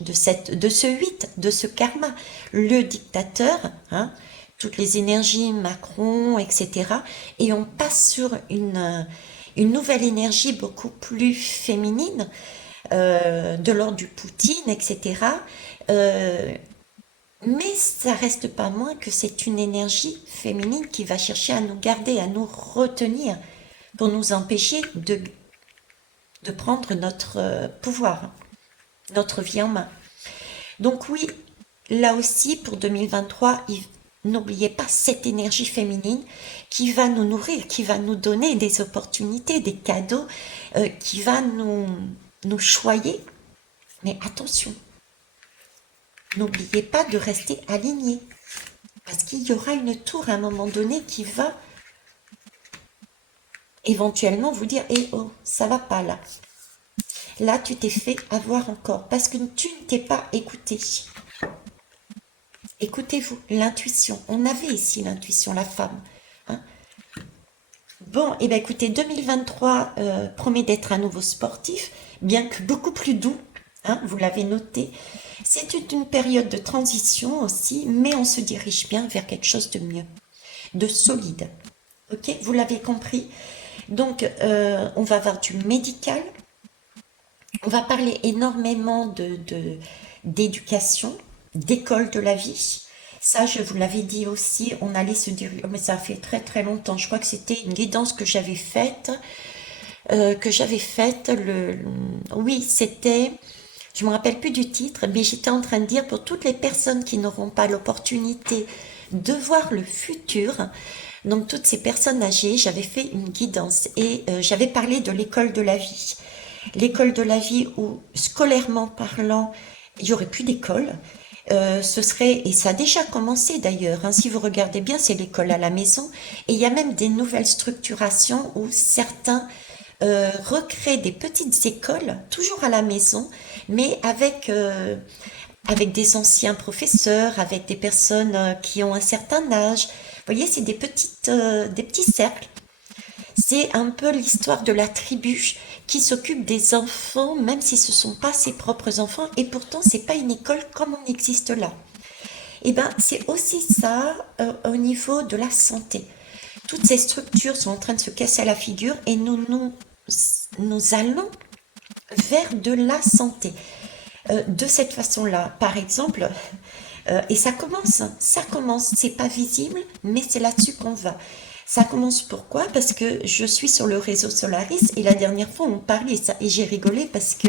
8, de ce karma, le dictateur, hein, toutes les énergies, Macron, etc. Et on passe sur une nouvelle énergie beaucoup plus féminine, de l'ordre du Poutine, etc. Euh, mais ça reste pas moins que c'est une énergie féminine qui va chercher à nous garder, à nous retenir, pour nous empêcher de prendre notre pouvoir, notre vie en main. Donc oui, là aussi, pour 2023, n'oubliez pas cette énergie féminine qui va nous nourrir, qui va nous donner des opportunités, des cadeaux, qui va nous choyer. Mais attention, n'oubliez pas de rester aligné, parce qu'il y aura une tour à un moment donné qui va éventuellement vous dire, eh oh, ça va pas là. Là, tu t'es fait avoir encore, parce que tu ne t'es pas écouté. Écoutez-vous, l'intuition. On avait ici l'intuition, la femme. Hein. Bon, et bien écoutez, 2023 promet d'être un nouveau sportif, bien que beaucoup plus doux, hein, vous l'avez noté. C'est une période de transition aussi, mais on se dirige bien vers quelque chose de mieux, de solide. Ok, vous l'avez compris. Donc, on va avoir du médical. On va parler énormément d'éducation, d'école de la vie. Ça, je vous l'avais dit aussi, on allait se dire, mais ça fait très très longtemps. Je crois que c'était une guidance que j'avais faite. Oui, c'était, je me rappelle plus du titre, mais j'étais en train de dire pour toutes les personnes qui n'auront pas l'opportunité de voir le futur. Donc toutes ces personnes âgées, j'avais fait une guidance et j'avais parlé de l'école de la vie. L'école de la vie où, scolairement parlant, il n'y aurait plus d'école. Ce serait, et ça a déjà commencé d'ailleurs, hein, si vous regardez bien, c'est l'école à la maison. Et il y a même des nouvelles structurations où certains recréent des petites écoles, toujours à la maison, mais avec des anciens professeurs, avec des personnes qui ont un certain âge. Vous voyez, c'est des petits cercles. C'est un peu l'histoire de la tribu qui s'occupe des enfants, même si ce ne sont pas ses propres enfants, et pourtant c'est pas une école comme on existe là. Et ben c'est aussi ça au niveau de la santé. Toutes ces structures sont en train de se casser à la figure et nous allons vers de la santé. De cette façon-là, par exemple, et ça commence, c'est pas visible, mais c'est là-dessus qu'on va. Ça commence pourquoi? Parce que je suis sur le réseau Solaris et la dernière fois on parlait ça et j'ai rigolé parce que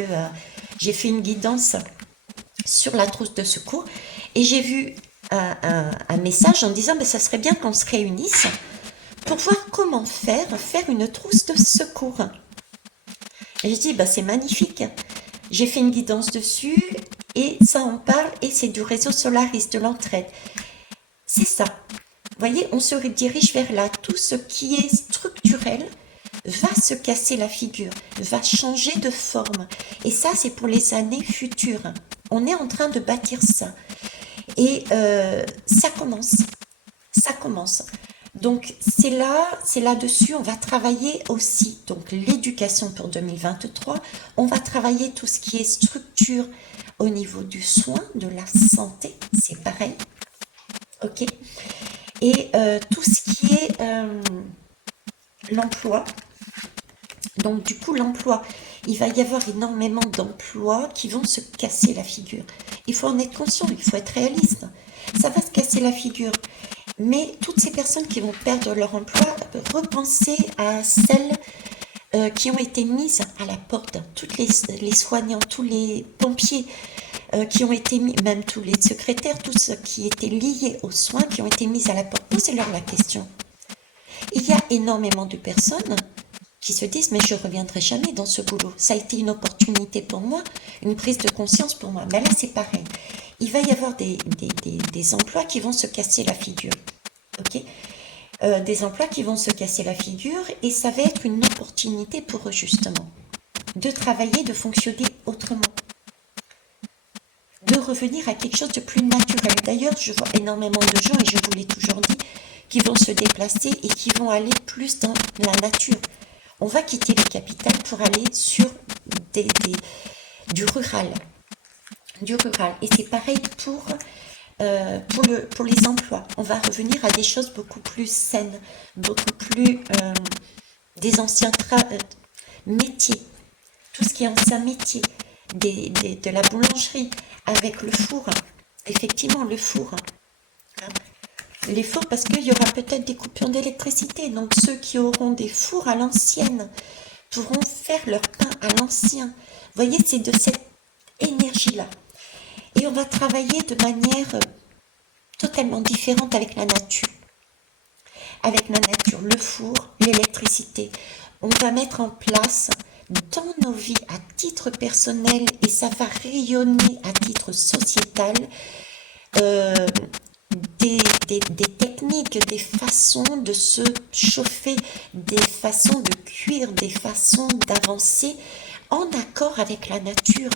j'ai fait une guidance sur la trousse de secours et j'ai vu un message en disant mais ça serait bien qu'on se réunisse pour voir comment faire une trousse de secours. Et j'ai dit bah c'est magnifique. J'ai fait une guidance dessus et ça en parle et c'est du réseau Solaris, de l'entraide. C'est ça. Vous voyez, on se dirige vers là. Tout ce qui est structurel va se casser la figure, va changer de forme. Et ça, c'est pour les années futures. On est en train de bâtir ça. Et ça commence. Ça commence. Donc, c'est là-dessus, on va travailler aussi. Donc, l'éducation pour 2023. On va travailler tout ce qui est structure au niveau du soin, de la santé. C'est pareil. Ok. Et tout ce qui est l'emploi. Donc du coup, l'emploi, il va y avoir énormément d'emplois qui vont se casser la figure. Il faut en être conscient, il faut être réaliste. Ça va se casser la figure. Mais toutes ces personnes qui vont perdre leur emploi, repensez à celles qui ont été mises à la porte. Toutes les soignants, tous les pompiers, qui ont été mis, même tous les secrétaires, tous ceux qui étaient liés aux soins, qui ont été mis à la porte. Posez-leur la question. Il y a énormément de personnes qui se disent mais je ne reviendrai jamais dans ce boulot. Ça a été une opportunité pour moi, une prise de conscience pour moi. Mais là c'est pareil. Il va y avoir des emplois qui vont se casser la figure. Ok, des emplois qui vont se casser la figure et ça va être une opportunité pour eux justement de travailler, de fonctionner autrement, de revenir à quelque chose de plus naturel. D'ailleurs, je vois énormément de gens, et je vous l'ai toujours dit, qui vont se déplacer et qui vont aller plus dans la nature. On va quitter les capitales pour aller sur du rural. Du rural. Et c'est pareil pour les emplois. On va revenir à des choses beaucoup plus saines, beaucoup plus des anciens métiers. Tout ce qui est ancien métier. de la boulangerie, avec le four. Effectivement, le four. Hein. Les fours, parce qu'il y aura peut-être des coupures d'électricité. Donc ceux qui auront des fours à l'ancienne pourront faire leur pain à l'ancien. Vous voyez, c'est de cette énergie-là. Et on va travailler de manière totalement différente avec la nature. Avec la nature, le four, l'électricité. On va mettre en place dans nos vies à titre personnel et ça va rayonner à titre sociétal euh, des techniques, des façons de se chauffer, des façons de cuire, des façons d'avancer en accord avec la nature.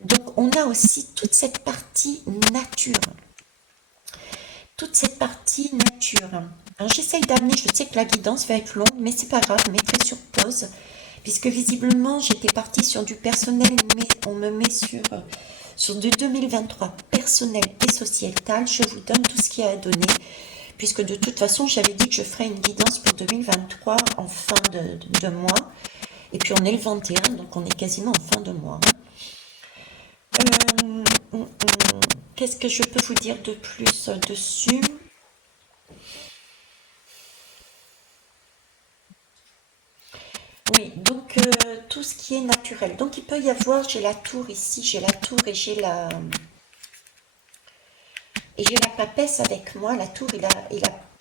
Donc on a aussi toute cette partie nature. Toute cette partie nature. Alors j'essaye d'amener, je sais que la guidance va être longue, mais c'est pas grave, je mettrai sur pause, puisque visiblement j'étais partie sur du personnel, mais on me met sur du 2023, personnel et sociétal. Je vous donne tout ce qu'il y a à donner, puisque de toute façon j'avais dit que je ferais une guidance pour 2023 en fin de mois, et puis on est le 21, donc on est quasiment en fin de mois. Qu'est-ce que je peux vous dire de plus dessus? Oui, donc tout ce qui est naturel. Donc il peut y avoir, j'ai la tour ici, j'ai la tour et j'ai la papesse avec moi. La tour et la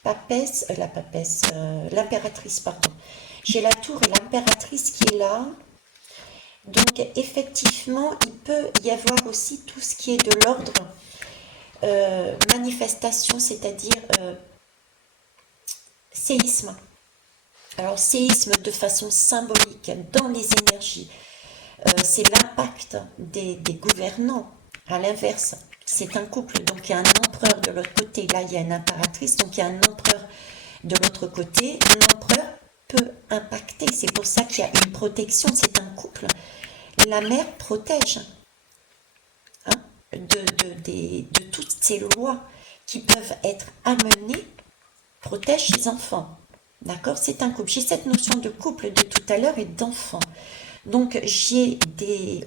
papesse, l'impératrice, pardon. J'ai la tour et l'impératrice qui est là. Donc effectivement, il peut y avoir aussi tout ce qui est de l'ordre manifestation, c'est-à-dire séisme. Alors séisme de façon symbolique dans les énergies, c'est l'impact des gouvernants. À l'inverse, c'est un couple, donc il y a un empereur de l'autre côté, là il y a une impératrice, donc il y a un empereur de l'autre côté. L'empereur peut impacter, c'est pour ça qu'il y a une protection, c'est un couple. La mère protège hein, de toutes ces lois qui peuvent être amenées, protège les enfants. D'accord? C'est un couple. J'ai cette notion de couple de tout à l'heure et d'enfant. Donc, j'ai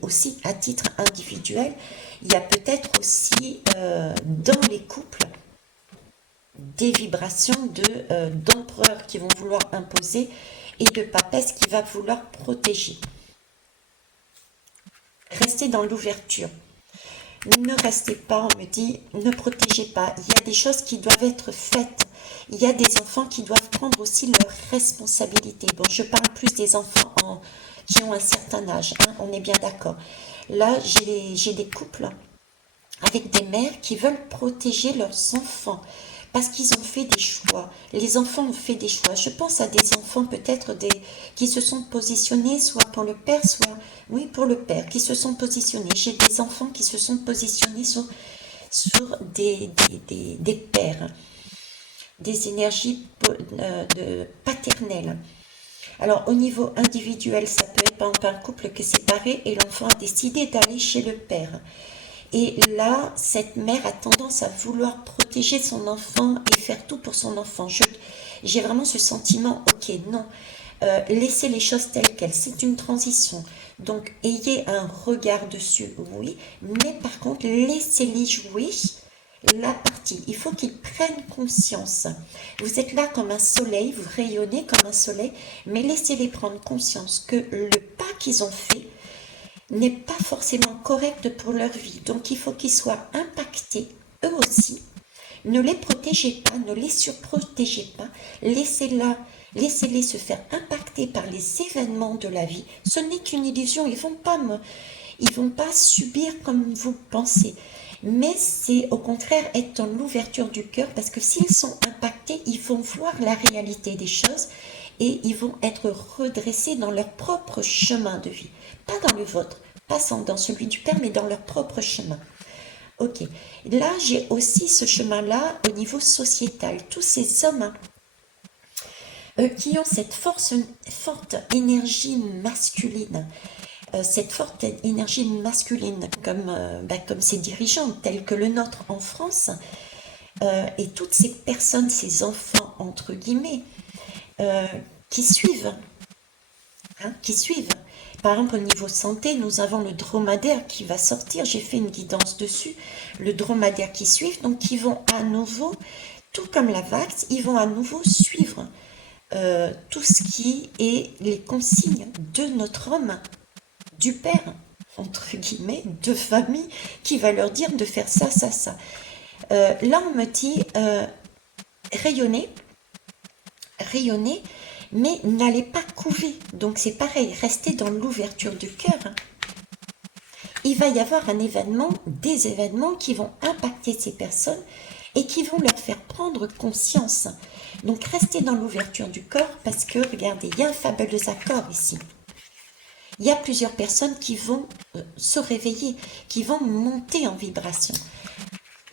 aussi, à titre individuel, il y a peut-être aussi dans les couples des vibrations d'empereurs qui vont vouloir imposer et de papesse qui va vouloir protéger. Restez dans l'ouverture. Ne restez pas, on me dit, ne protégez pas. Il y a des choses qui doivent être faites. Il y a des enfants qui doivent prendre aussi leurs responsabilités. Bon, je parle plus des enfants qui ont un certain âge, hein, on est bien d'accord. Là, j'ai des couples avec des mères qui veulent protéger leurs enfants parce qu'ils ont fait des choix. Les enfants ont fait des choix. Je pense à des enfants peut-être qui se sont positionnés soit pour le père, soit, oui, pour le père, qui se sont positionnés. J'ai des enfants qui se sont positionnés sur des pères, des énergies paternelles. Alors au niveau individuel, ça peut être par exemple un couple qui est séparé et l'enfant a décidé d'aller chez le père. Et là, cette mère a tendance à vouloir protéger son enfant et faire tout pour son enfant. J'ai vraiment ce sentiment, ok, non, laissez les choses telles quelles, c'est une transition. Donc, ayez un regard dessus, oui, mais par contre, laissez-les jouer la partie. Il faut qu'ils prennent conscience. Vous êtes là comme un soleil, vous rayonnez comme un soleil, mais laissez-les prendre conscience que le pas qu'ils ont fait n'est pas forcément correct pour leur vie. Donc il faut qu'ils soient impactés, eux aussi. Ne les protégez pas, ne les surprotégez pas. Laissez-les se faire impacter par les événements de la vie. Ce n'est qu'une illusion, ils vont pas subir comme vous pensez. Mais c'est au contraire être dans l'ouverture du cœur parce que s'ils sont impactés, ils vont voir la réalité des choses et ils vont être redressés dans leur propre chemin de vie. Pas dans le vôtre, pas dans celui du Père, mais dans leur propre chemin. Ok, là j'ai aussi ce chemin-là au niveau sociétal. Tous ces hommes qui ont cette forte énergie masculine, comme ces dirigeants tels que le nôtre en France, et toutes ces personnes, ces enfants entre guillemets, qui suivent, Par exemple, au niveau santé, nous avons le dromadaire qui va sortir. J'ai fait une guidance dessus. Le dromadaire qui suit. Donc, ils vont à nouveau, tout comme la vax, ils vont à nouveau suivre tout ce qui est les consignes de notre homme, du père, entre guillemets, de famille, qui va leur dire de faire ça, ça, ça. Là, on me dit rayonner, rayonner, mais n'allez pas couver. Donc c'est pareil, restez dans l'ouverture du cœur. Il va y avoir un événement, des événements qui vont impacter ces personnes et qui vont leur faire prendre conscience. Donc restez dans l'ouverture du corps parce que, regardez, il y a un fabuleux accord ici. Il y a plusieurs personnes qui vont se réveiller, qui vont monter en vibration.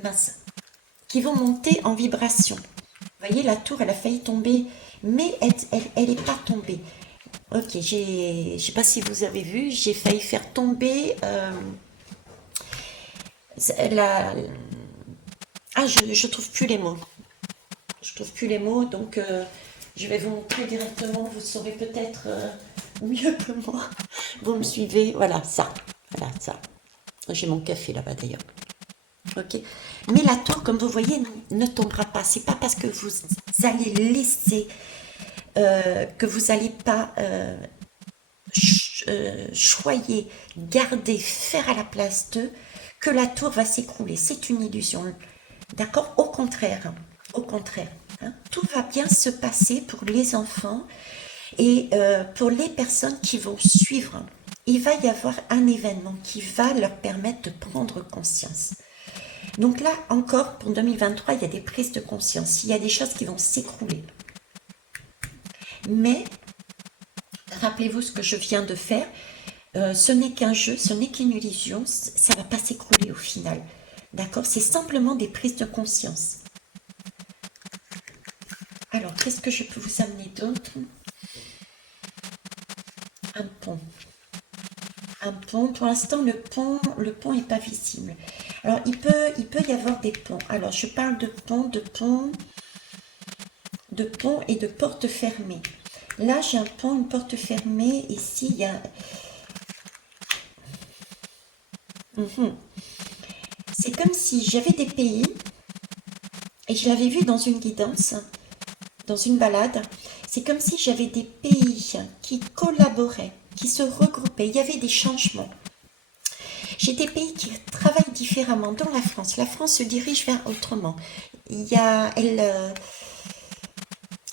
Mince. Qui vont monter en vibration. Vous voyez, la tour, elle a failli tomber, mais elle n'est pas tombée. Ok, je ne sais pas si vous avez vu, j'ai failli faire tomber la... Ah, je trouve plus les mots. Je trouve plus les mots, donc je vais vous montrer directement, vous saurez peut-être mieux que moi. Vous me suivez, voilà, ça. Voilà, ça. J'ai mon café là-bas d'ailleurs. Ok. Mais la tour, comme vous voyez, ne tombera pas. C'est pas parce que vous allez laisser, que vous n'allez pas choyer, garder, faire à la place d'eux, que la tour va s'écrouler. C'est une illusion. D'accord? Au contraire. Au contraire. Hein, tout va bien se passer pour les enfants et pour les personnes qui vont suivre. Il va y avoir un événement qui va leur permettre de prendre conscience. Donc là, encore, pour 2023, il y a des prises de conscience. Il y a des choses qui vont s'écrouler. Mais, rappelez-vous ce que je viens de faire. Ce n'est qu'un jeu, ce n'est qu'une illusion. Ça ne va pas s'écrouler au final. D'accord? C'est simplement des prises de conscience. Alors, qu'est-ce que je peux vous amener d'autre? Un pont. Un pont. Pour l'instant, le pont n'est pas visible. Alors, il peut y avoir des ponts. Alors, je parle de pont et de portes fermées. Là, j'ai un pont, une porte fermée. Ici, il y a... C'est comme si j'avais des pays, et je l'avais vu dans une guidance, dans une balade, c'est comme si j'avais des pays qui collaboraient, qui se regroupaient. Il y avait des changements. J'ai des pays qui travaillent différemment, dont la France. La France se dirige vers autrement. Il y a... De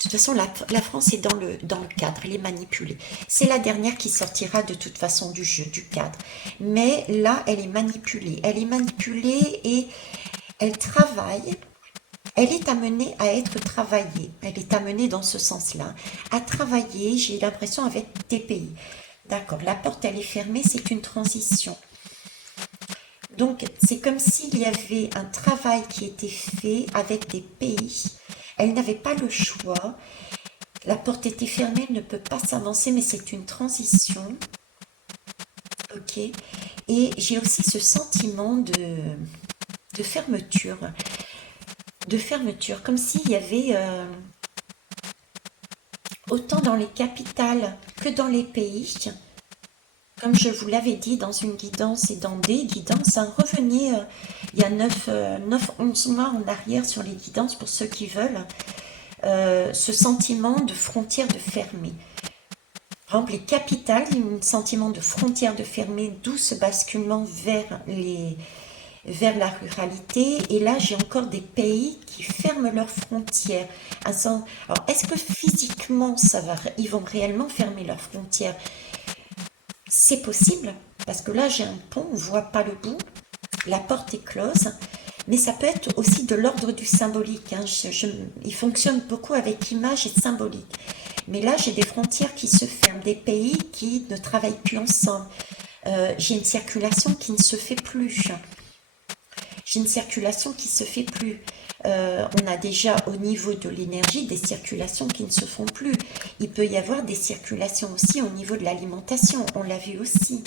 toute façon, la France est dans le cadre, elle est manipulée. C'est la dernière qui sortira de toute façon du jeu, du cadre. Mais là, elle est manipulée. Elle est manipulée et elle travaille. Elle est amenée à être travaillée. Elle est amenée dans ce sens-là. À travailler, j'ai l'impression, avec des pays. D'accord, la porte, elle est fermée, c'est une transition. Donc, c'est comme s'il y avait un travail qui était fait avec des pays. Elle n'avait pas le choix. La porte était fermée, elle ne peut pas s'avancer, mais c'est une transition. Ok. Et j'ai aussi ce sentiment de fermeture. De fermeture, comme s'il y avait autant dans les capitales que dans les pays. Comme je vous l'avais dit dans une guidance et dans des guidances, hein, revenez, il y a 9-11 mois en arrière sur les guidances pour ceux qui veulent, ce sentiment de frontière de fermée. Par exemple, les capitales, il y a un sentiment de frontière de fermée, d'où ce basculement vers la ruralité. Et là, j'ai encore des pays qui ferment leurs frontières. Alors, est-ce que physiquement, ils vont réellement fermer leurs frontières? C'est possible, parce que là, j'ai un pont, on ne voit pas le bout, la porte est close, mais ça peut être aussi de l'ordre du symbolique. Hein. Il fonctionne beaucoup avec image et symbolique. Mais là, j'ai des frontières qui se ferment, des pays qui ne travaillent plus ensemble. J'ai une circulation qui ne se fait plus. J'ai une circulation qui se fait plus. On a déjà au niveau de l'énergie des circulations qui ne se font plus. Il peut y avoir des circulations aussi au niveau de l'alimentation, on l'a vu aussi.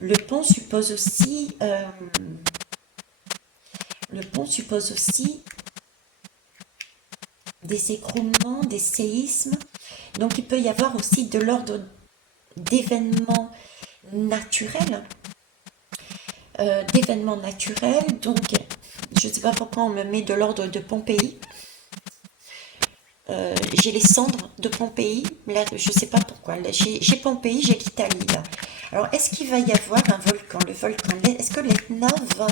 Le pont suppose aussi des écroulements, des séismes. Donc il peut y avoir aussi de l'ordre d'événements naturels. Donc je ne sais pas pourquoi on me met de l'ordre de Pompéi. J'ai les cendres de Pompéi, mais là je ne sais pas pourquoi. J'ai Pompéi, j'ai l'Italie là. Alors est-ce qu'il va y avoir un volcan? Le volcan, est-ce que l'Etna va...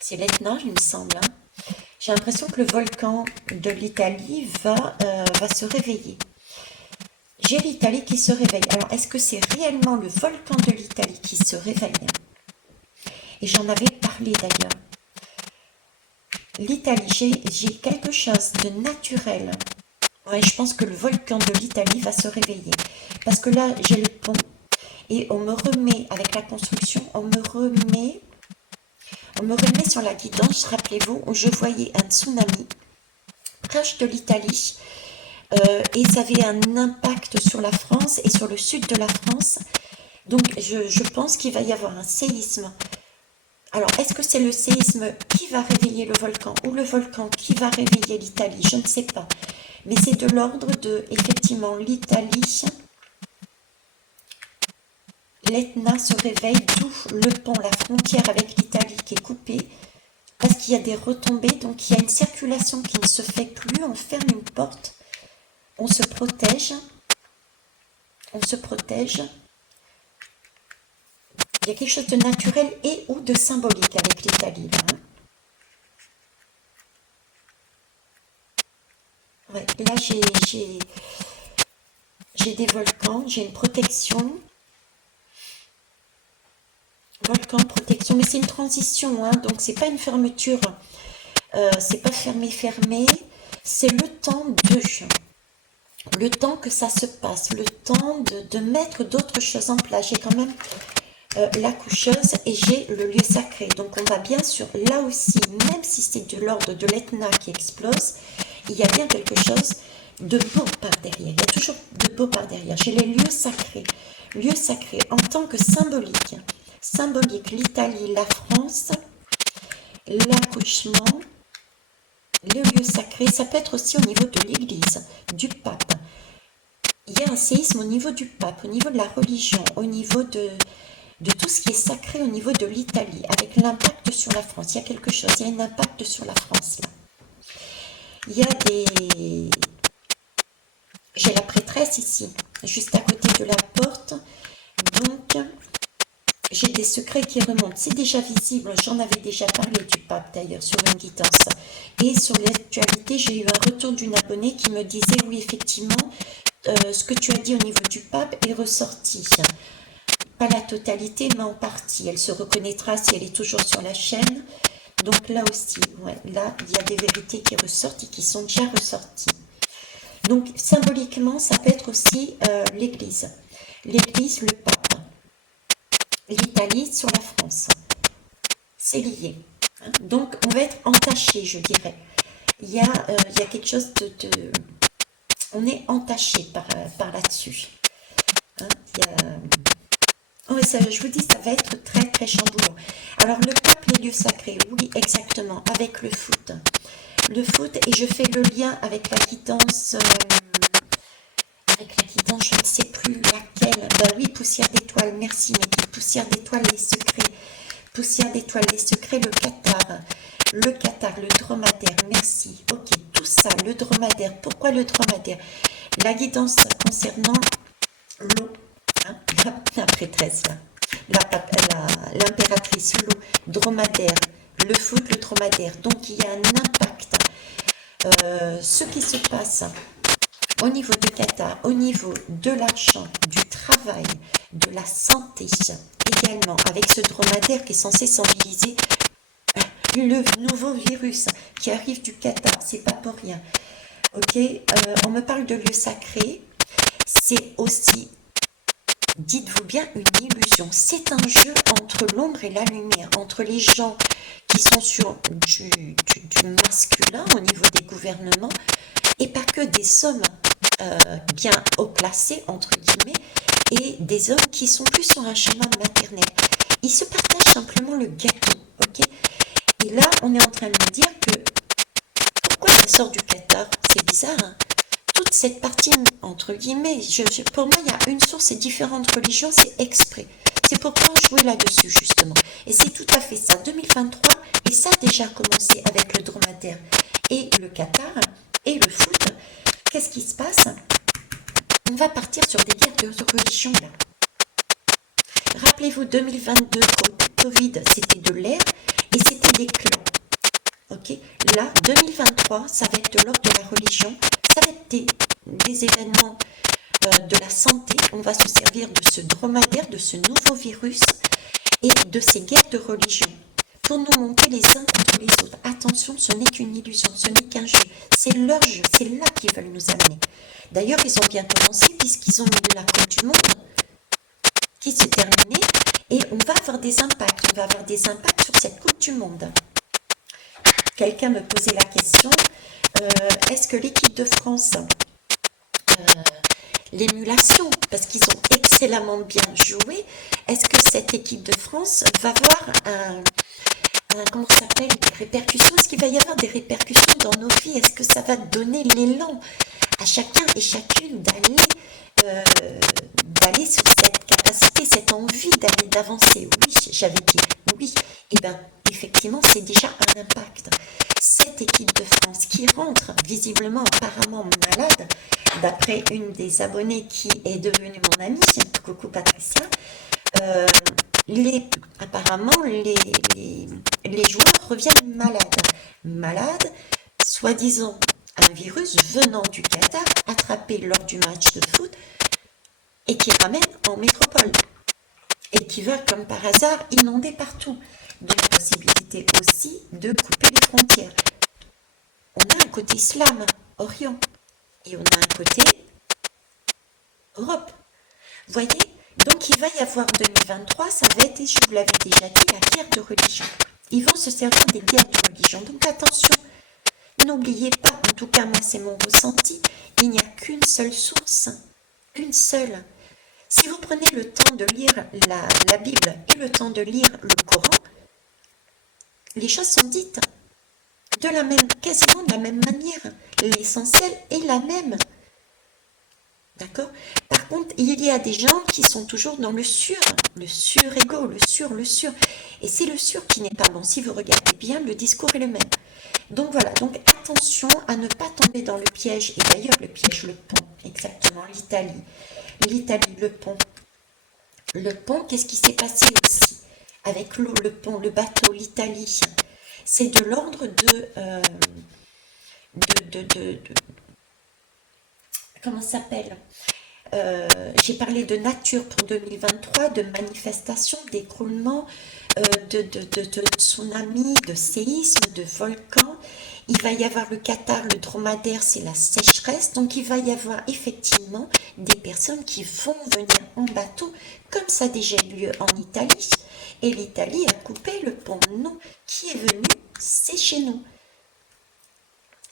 C'est l'Etna, il me semble. Hein. J'ai l'impression que le volcan de l'Italie va se réveiller. J'ai l'Italie qui se réveille. Alors, est-ce que c'est réellement le volcan de l'Italie qui se réveille? Et j'en avais parlé d'ailleurs. L'Italie, j'ai quelque chose de naturel. Ouais, je pense que le volcan de l'Italie va se réveiller. Parce que là, j'ai le pont. Et on me remet, avec la construction, on me remet sur la guidance, rappelez-vous, où je voyais un tsunami proche de l'Italie. Et ça avait un impact sur la France et sur le sud de la France. Donc je pense qu'il va y avoir un séisme. Alors est-ce que c'est le séisme qui va réveiller le volcan ou le volcan qui va réveiller l'Italie? Je ne sais pas. Mais c'est de l'ordre de, effectivement, l'Italie. L'Etna se réveille, d'où le pont, la frontière avec l'Italie qui est coupée. Parce qu'il y a des retombées, donc il y a une circulation qui ne se fait plus. On ferme une porte. On se protège. On se protège. Il y a quelque chose de naturel et ou de symbolique avec l'Italie. Là, hein. Ouais, là j'ai des volcans, j'ai une protection. Volcan, protection, mais c'est une transition, hein, donc c'est pas une fermeture. C'est pas fermé, c'est le temps que ça se passe, le temps de mettre d'autres choses en place. J'ai quand même la coucheuse et j'ai le lieu sacré. Donc on va bien sûr, là aussi, même si c'est de l'ordre de l'Etna qui explose, il y a bien quelque chose de beau par derrière. Il y a toujours de beau par derrière. J'ai les lieux sacrés en tant que symbolique. Symbolique, l'Italie, la France, l'accouchement, le lieu sacré. Ça peut être aussi au niveau de l'Église, du pape. Il y a un séisme au niveau du pape, au niveau de la religion, au niveau de tout ce qui est sacré au niveau de l'Italie, avec l'impact sur la France. Il y a quelque chose, il y a un impact sur la France là. Il y a des... J'ai la prêtresse ici, juste à côté de la porte. Donc, j'ai des secrets qui remontent. C'est déjà visible, j'en avais déjà parlé du pape d'ailleurs sur une guidance. Et sur l'actualité, j'ai eu un retour d'une abonnée qui me disait, oui effectivement, ce que tu as dit au niveau du pape est ressorti. Pas la totalité, mais en partie. Elle se reconnaîtra si elle est toujours sur la chaîne. Donc là aussi, ouais, là, il y a des vérités qui ressortent et qui sont déjà ressorties. Donc, symboliquement, ça peut être aussi l'Église. L'Église, le pape. L'Italie sur la France. C'est lié. Hein. Donc, on va être entaché, je dirais. Il y a quelque chose de... On est entaché par là-dessus. Hein. Il y a... Oh, ça, je vous dis, ça va être très, très chamboulant. Alors, le pape, les lieux sacrés, oui, exactement, avec le foot. Le foot, et je fais le lien avec la guidance... je ne sais plus laquelle. Ben oui, poussière d'étoiles, merci Mehdi. Poussière d'étoiles, les secrets. Poussière d'étoiles, les secrets, le Qatar. Le Qatar, le dromadaire, merci. Ok, tout ça, le dromadaire. Pourquoi le dromadaire? La guidance concernant l'eau. Hein, la prêtresse, l'impératrice, l'eau, dromadaire. Le foot, le dromadaire. Donc, il y a un impact. Ce qui se passe... Au niveau du Qatar, au niveau de l'argent, du travail, de la santé, également avec ce dromadaire qui est censé symboliser le nouveau virus qui arrive du Qatar, c'est pas pour rien. Ok, on me parle de lieu sacré, c'est aussi, dites-vous bien, une illusion. C'est un jeu entre l'ombre et la lumière, entre les gens qui sont sur du masculin au niveau des gouvernements, et pas que des hommes bien haut placés, entre guillemets, et des hommes qui sont plus sur un chemin maternel. Ils se partagent simplement le gâteau, ok? Et là, on est en train de me dire que, pourquoi ça sort du Qatar? C'est bizarre, hein? toute cette partie, entre guillemets, pour moi, il y a une source et différentes religions, c'est exprès. C'est pour pas jouer là-dessus, justement. Et c'est tout à fait ça. 2023, et ça a déjà commencé avec le dromadaire et le Qatar et le foot. Qu'est-ce qui se passe? On va partir sur des guerres de religion, là. Rappelez-vous, 2022, Covid, c'était de l'air et c'était des clans. Ok, là, 2023, ça va être de l'ordre de la religion, ça va être des événements de la santé. On va se servir de ce dromadaire, de ce nouveau virus et de ces guerres de religion pour nous monter les uns contre les autres. Attention, ce n'est qu'une illusion, ce n'est qu'un jeu. C'est leur jeu, c'est là qu'ils veulent nous amener. D'ailleurs, ils ont bien commencé puisqu'ils ont mis la Coupe du Monde qui s'est terminée et on va avoir des impacts. On va avoir des impacts sur cette Coupe du Monde. Quelqu'un me posait la question, est-ce que l'équipe de France, l'émulation, parce qu'ils ont excellemment bien joué, est-ce que cette équipe de France va avoir comment ça s'appelle, des répercussions? Est-ce qu'il va y avoir des répercussions dans nos vies? Est-ce que ça va donner l'élan à chacun et chacune d'aller sur cette capacité, cette envie d'aller, d'avancer? Oui, j'avais dit oui. Et bien, effectivement, c'est déjà un impact. Cette équipe de France qui rentre visiblement, apparemment malade, d'après une des abonnées qui est devenue mon amie, coucou Patricia, apparemment les joueurs reviennent malades, soi-disant un virus venant du Qatar, attrapé lors du match de foot, et qui ramène en métropole, et qui va, comme par hasard, inonder partout. Donc, possibilité aussi de couper les frontières. On a un côté islam, Orient, et on a un côté Europe. Vous voyez? Donc, il va y avoir 2023, ça va être, je vous l'avais déjà dit, la guerre de religion. Ils vont se servir des guerres de religion. Donc, attention, n'oubliez pas, en tout cas, moi, c'est mon ressenti, il n'y a qu'une seule source, une seule. Si vous prenez le temps de lire la Bible et le temps de lire le Coran, les choses sont dites quasiment de la même manière. L'essentiel est la même. D'accord? Par contre, il y a des gens qui sont toujours dans le sur-ego, le sur. Et c'est le sur qui n'est pas bon. Si vous regardez bien, le discours est le même. Donc voilà, donc attention à ne pas tomber dans le piège. Et d'ailleurs, le piège, le pont, exactement, l'Italie. L'Italie, le pont. Le pont, qu'est-ce qui s'est passé aussi avec l'eau, le pont, le bateau, l'Italie? C'est de l'ordre comment ça s'appelle? J'ai parlé de nature pour 2023, de manifestations, d'écroulements, de tsunamis, de séismes, de volcans. Il va y avoir le Qatar, le dromadaire, c'est la sécheresse. Donc, il va y avoir effectivement des personnes qui vont venir en bateau, comme ça a déjà eu lieu en Italie. Et l'Italie a coupé le pont. Non, qui est venu? C'est chez nous.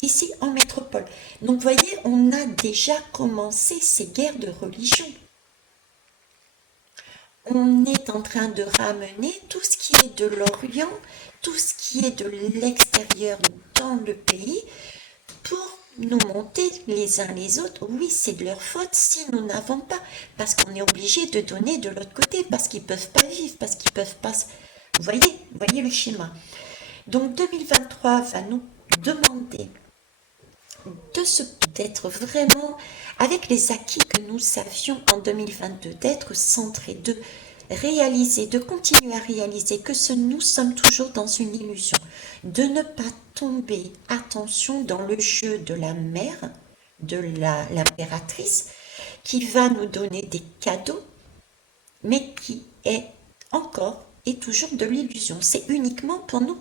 Ici, en métropole. Donc, vous voyez, on a déjà commencé ces guerres de religion. On est en train de ramener tout ce qui est de l'Orient, tout ce qui est de l'extérieur dans le pays pour nous monter les uns les autres. Oui, c'est de leur faute si nous n'avons pas, parce qu'on est obligé de donner de l'autre côté, parce qu'ils ne peuvent pas vivre, parce qu'ils ne peuvent pas... Vous voyez le schéma. Donc 2023 va nous demander d'être vraiment avec les acquis que nous avions en 2022, d'être centrés, de réaliser, de continuer à réaliser que nous sommes toujours dans une illusion, de ne pas tomber, attention, dans le jeu de la mère, de l'impératrice, qui va nous donner des cadeaux, mais qui est encore et toujours de l'illusion. C'est uniquement pour nous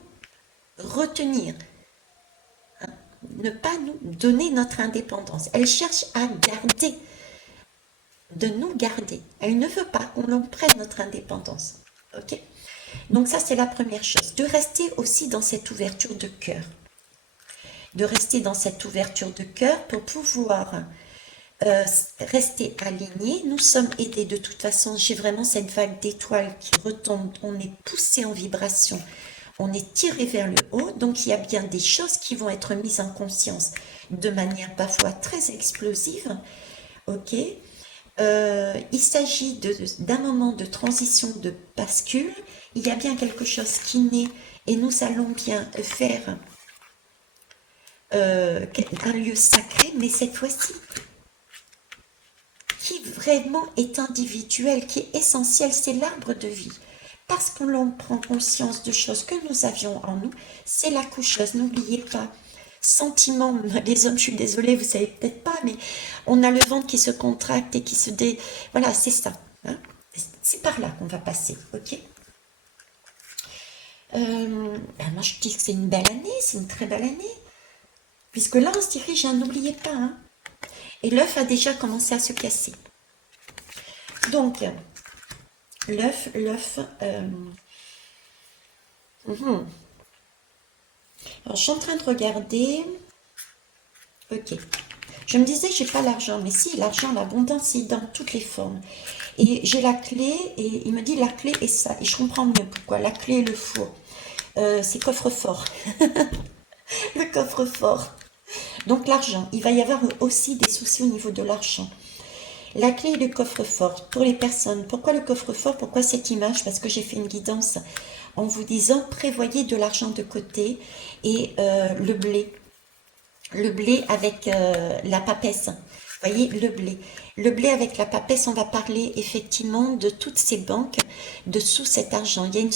retenir, ne pas nous donner notre indépendance. Elle cherche à garder, de nous garder. Elle ne veut pas qu'on l'en prenne notre indépendance. Ok? Donc ça, c'est la première chose. De rester aussi dans cette ouverture de cœur. De rester dans cette ouverture de cœur pour pouvoir rester alignés. Nous sommes aidés de toute façon. J'ai vraiment cette vague d'étoiles qui retombe. On est poussé en vibration. on est tiré vers le haut, donc il y a bien des choses qui vont être mises en conscience de manière parfois très explosive, ok. Il s'agit d'un moment de transition, de bascule. Il y a bien quelque chose qui naît et nous allons bien faire un lieu sacré, mais cette fois-ci qui vraiment est individuel, qui est essentiel, c'est l'arbre de vie. Parce que l'on prend conscience de choses que nous avions en nous, c'est la coucheuse, n'oubliez pas. Sentiment, les hommes, je suis désolée, vous savez peut-être pas, mais on a le ventre qui se contracte et qui se dé... Voilà, c'est ça. Hein. C'est par là qu'on va passer, ok. Moi, je dis que c'est une belle année, c'est une très belle année. Puisque là, on se dirige, hein, n'oubliez pas. Hein. Et l'œuf a déjà commencé à se casser. Donc, l'œuf, alors, je suis en train de regarder. Ok. Je me disais, j'ai pas l'argent, mais si, l'argent, l'abondance, c'est dans toutes les formes. Et j'ai la clé, et il me dit la clé est ça. Et je comprends mieux pourquoi. La clé est le four. C'est coffre-fort. Le coffre-fort. Donc l'argent, il va y avoir aussi des soucis au niveau de l'argent. La clé est le coffre-fort pour les personnes. Pourquoi le coffre-fort? Pourquoi cette image? Parce que j'ai fait une guidance en vous disant prévoyez de l'argent de côté et le blé. Le blé avec la papesse. Vous voyez, le blé. Le blé avec la papesse, on va parler effectivement de toutes ces banques dessous cet argent. Il y a une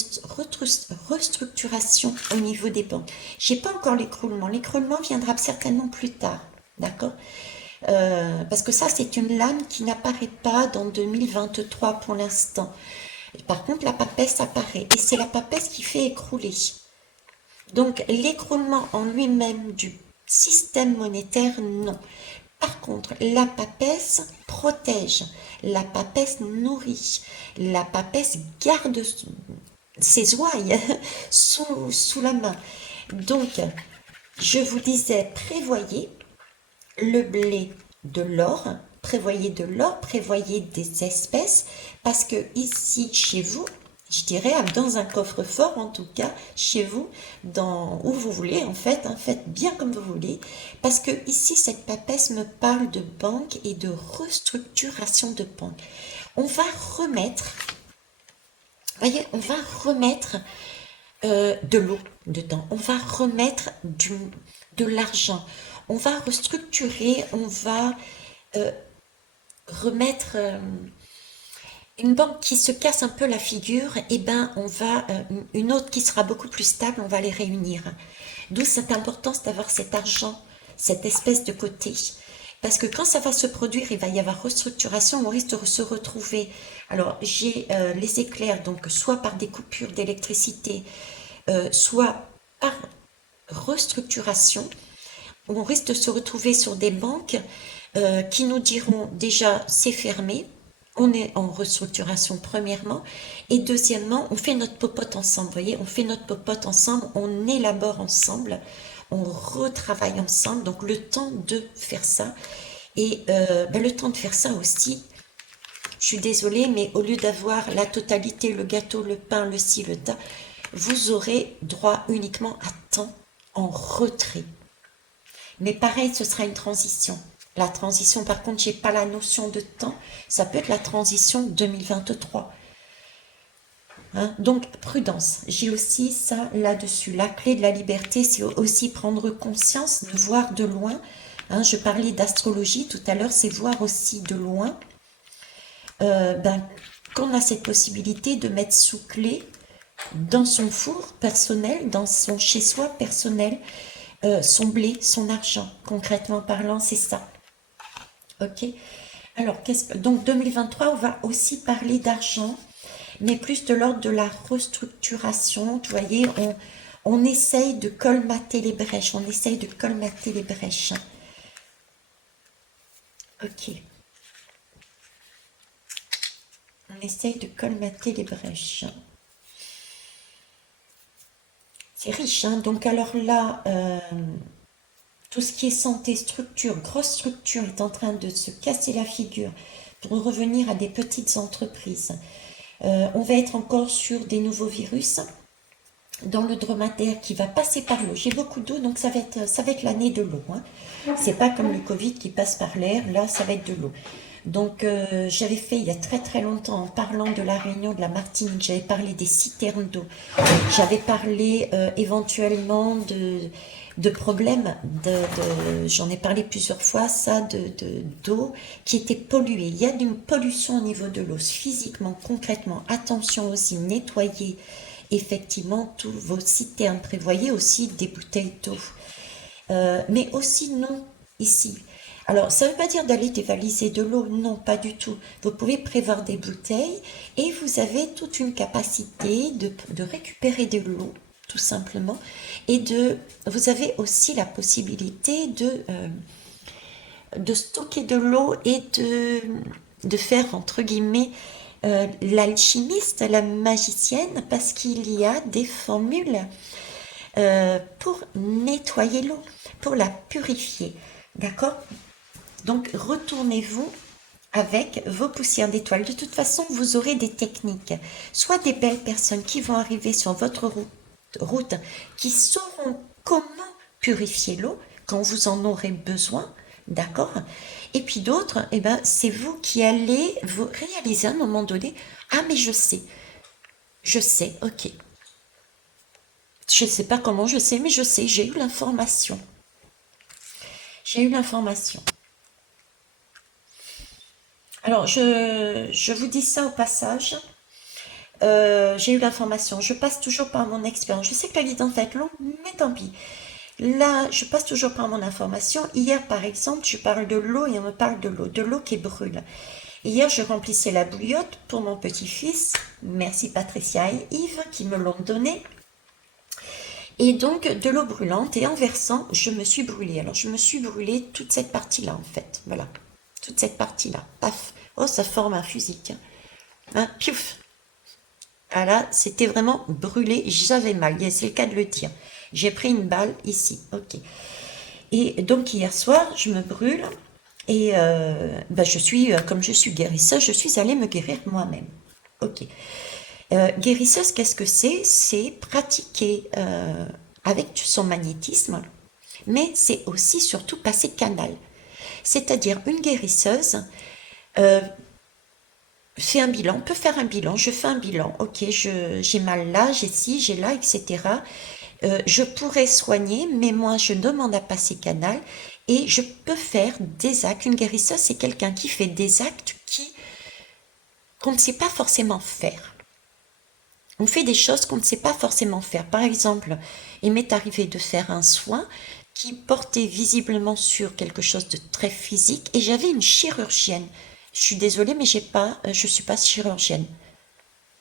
restructuration au niveau des banques. Je n'ai pas encore l'écroulement. L'écroulement viendra certainement plus tard. D'accord? Parce que ça, c'est une lame qui n'apparaît pas dans 2023 pour l'instant. Par contre, la papesse apparaît. Et c'est la papesse qui fait écrouler. Donc, l'écroulement en lui-même du système monétaire, non. Par contre, la papesse protège, la papesse nourrit, la papesse garde ses ouailles sous la main. Donc, je vous disais, prévoyez le blé de l'or, prévoyez de l'or, prévoyez des espèces, parce que ici, chez vous, je dirais dans un coffre-fort en tout cas, chez vous, dans où vous voulez en fait, hein, faites bien comme vous voulez, parce que ici, cette papesse me parle de banque et de restructuration de banque. On va remettre, voyez, on va remettre de l'eau dedans, on va remettre de l'argent, on va restructurer, on va remettre une banque qui se casse un peu la figure, et ben on va une autre qui sera beaucoup plus stable, on va les réunir. D'où cette importance d'avoir cet argent, cette espèce de côté. Parce que quand ça va se produire, il va y avoir restructuration, on risque de se retrouver. Alors j'ai les éclairs, donc soit par des coupures d'électricité, soit par restructuration. On risque de se retrouver sur des banques qui nous diront déjà c'est fermé, on est en restructuration premièrement, et deuxièmement, on fait notre popote ensemble, vous voyez, on fait notre popote ensemble, on élabore ensemble, on retravaille ensemble, donc le temps de faire ça, et le temps de faire ça aussi, je suis désolée, mais au lieu d'avoir la totalité, le gâteau, le pain, le ci, le tas, vous aurez droit uniquement à temps en retrait. Mais pareil, ce sera une transition. La transition, par contre, j'ai pas la notion de temps. Ça peut être la transition 2023. Hein? Donc, prudence. J'ai aussi ça là-dessus. La clé de la liberté, c'est aussi prendre conscience, de voir de loin. Hein, je parlais d'astrologie tout à l'heure, c'est voir aussi de loin. Qu'on a cette possibilité de mettre sous clé dans son four personnel, dans son chez-soi personnel, son blé, son argent. Concrètement parlant, c'est ça. Ok. Alors, donc 2023, on va aussi parler d'argent, mais plus de l'ordre de la restructuration. Vous voyez, on essaye de colmater les brèches. On essaye de colmater les brèches. Ok. On essaye de colmater les brèches. C'est riche, hein. Donc alors là, tout ce qui est santé, structure, grosse structure est en train de se casser la figure pour revenir à des petites entreprises. On va être encore sur des nouveaux virus. dans le dromadaire qui va passer par l'eau. J'ai beaucoup d'eau, donc ça va être l'année de l'eau, hein. C'est pas comme le Covid qui passe par l'air, là ça va être de l'eau. Donc j'avais fait il y a très très longtemps, en parlant de la Réunion, de la Martinique, j'avais parlé des citernes d'eau. J'avais parlé éventuellement de problèmes, j'en ai parlé plusieurs fois, ça, d'eau qui était polluée. Il y a une pollution au niveau de l'eau, physiquement, concrètement. Attention aussi, nettoyer effectivement tous vos citernes. Prévoyez aussi des bouteilles d'eau. Mais aussi non, ici. Alors, ça ne veut pas dire d'aller dévaliser de l'eau, non, pas du tout. Vous pouvez prévoir des bouteilles et vous avez toute une capacité de récupérer de l'eau, tout simplement. Et vous avez aussi la possibilité de stocker de l'eau et de faire, entre guillemets, l'alchimiste, la magicienne, parce qu'il y a des formules pour nettoyer l'eau, pour la purifier. D'accord? Donc, retournez-vous avec vos poussières d'étoiles. De toute façon, vous aurez des techniques. Soit des belles personnes qui vont arriver sur votre route qui sauront comment purifier l'eau quand vous en aurez besoin. D'accord? Et puis d'autres, eh ben, c'est vous qui allez vous réaliser à un moment donné. Ah, mais je sais, ok. Je ne sais pas comment je sais, mais je sais, j'ai eu l'information. J'ai eu l'information. Alors, je vous dis ça au passage. J'ai eu l'information. Je passe toujours par mon expérience. Je sais que la vie va être longue, mais tant pis. Là, je passe toujours par mon information. Hier, par exemple, je parle de l'eau et on me parle de l'eau qui brûle. Hier, je remplissais la bouillotte pour mon petit-fils. Merci Patricia et Yves qui me l'ont donné. Et donc, de l'eau brûlante, et en versant, je me suis brûlée. Alors, je me suis brûlée toute cette partie-là, en fait. Voilà. Toute cette partie-là. Paf. Oh, ça forme un fusil, tiens. Hein, piouf. Ah là, c'était vraiment brûlé. J'avais mal. C'est le cas de le dire. J'ai pris une balle ici. Ok. Et donc, hier soir, je me brûle. Et je suis, comme je suis guérisseuse, je suis allée me guérir moi-même. Ok. Guérisseuse, qu'est-ce que c'est? C'est pratiquer avec son magnétisme, mais c'est aussi surtout passer canal. C'est-à-dire une guérisseuse euh, fait un bilan, peut faire un bilan, je fais un bilan, ok, j'ai mal là, j'ai ci, j'ai là, etc. Je pourrais soigner, mais moi je demande à passer canal et je peux faire des actes. Une guérisseuse, c'est quelqu'un qui fait des actes qu'on ne sait pas forcément faire. On fait des choses qu'on ne sait pas forcément faire. Par exemple, il m'est arrivé de faire un soin qui portait visiblement sur quelque chose de très physique et j'avais une chirurgienne. Je suis désolée, mais je suis pas chirurgienne.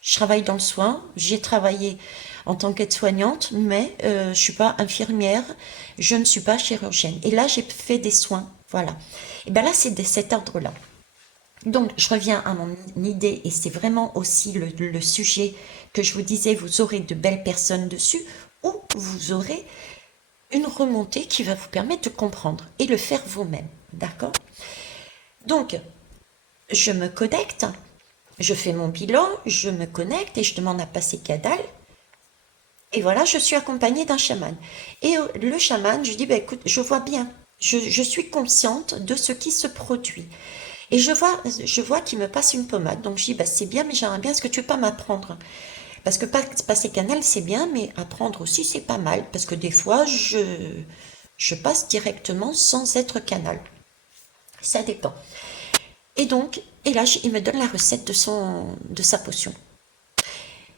Je travaille dans le soin, j'ai travaillé en tant qu'aide-soignante, mais je suis pas infirmière, je ne suis pas chirurgienne. Et là, j'ai fait des soins, voilà. Et bien là, c'est de cet ordre-là. Donc, je reviens à mon idée, et c'est vraiment aussi le sujet que je vous disais, vous aurez de belles personnes dessus, ou vous aurez une remontée qui va vous permettre de comprendre et le faire vous-même. D'accord? Donc, je me connecte, je fais mon bilan, je me connecte et je demande à passer Kadal. Et voilà, je suis accompagnée d'un chaman. Et le chaman, je dis, bah, écoute, je vois bien, je suis consciente de ce qui se produit. Et je vois qu'il me passe une pommade. Donc je dis, bah, c'est bien, mais j'aimerais bien, est-ce que tu peux pas m'apprendre? Parce que passer canal, c'est bien, mais apprendre aussi, c'est pas mal. Parce que des fois, je passe directement sans être canal. Ça dépend. Et donc, et là, il me donne la recette de sa potion.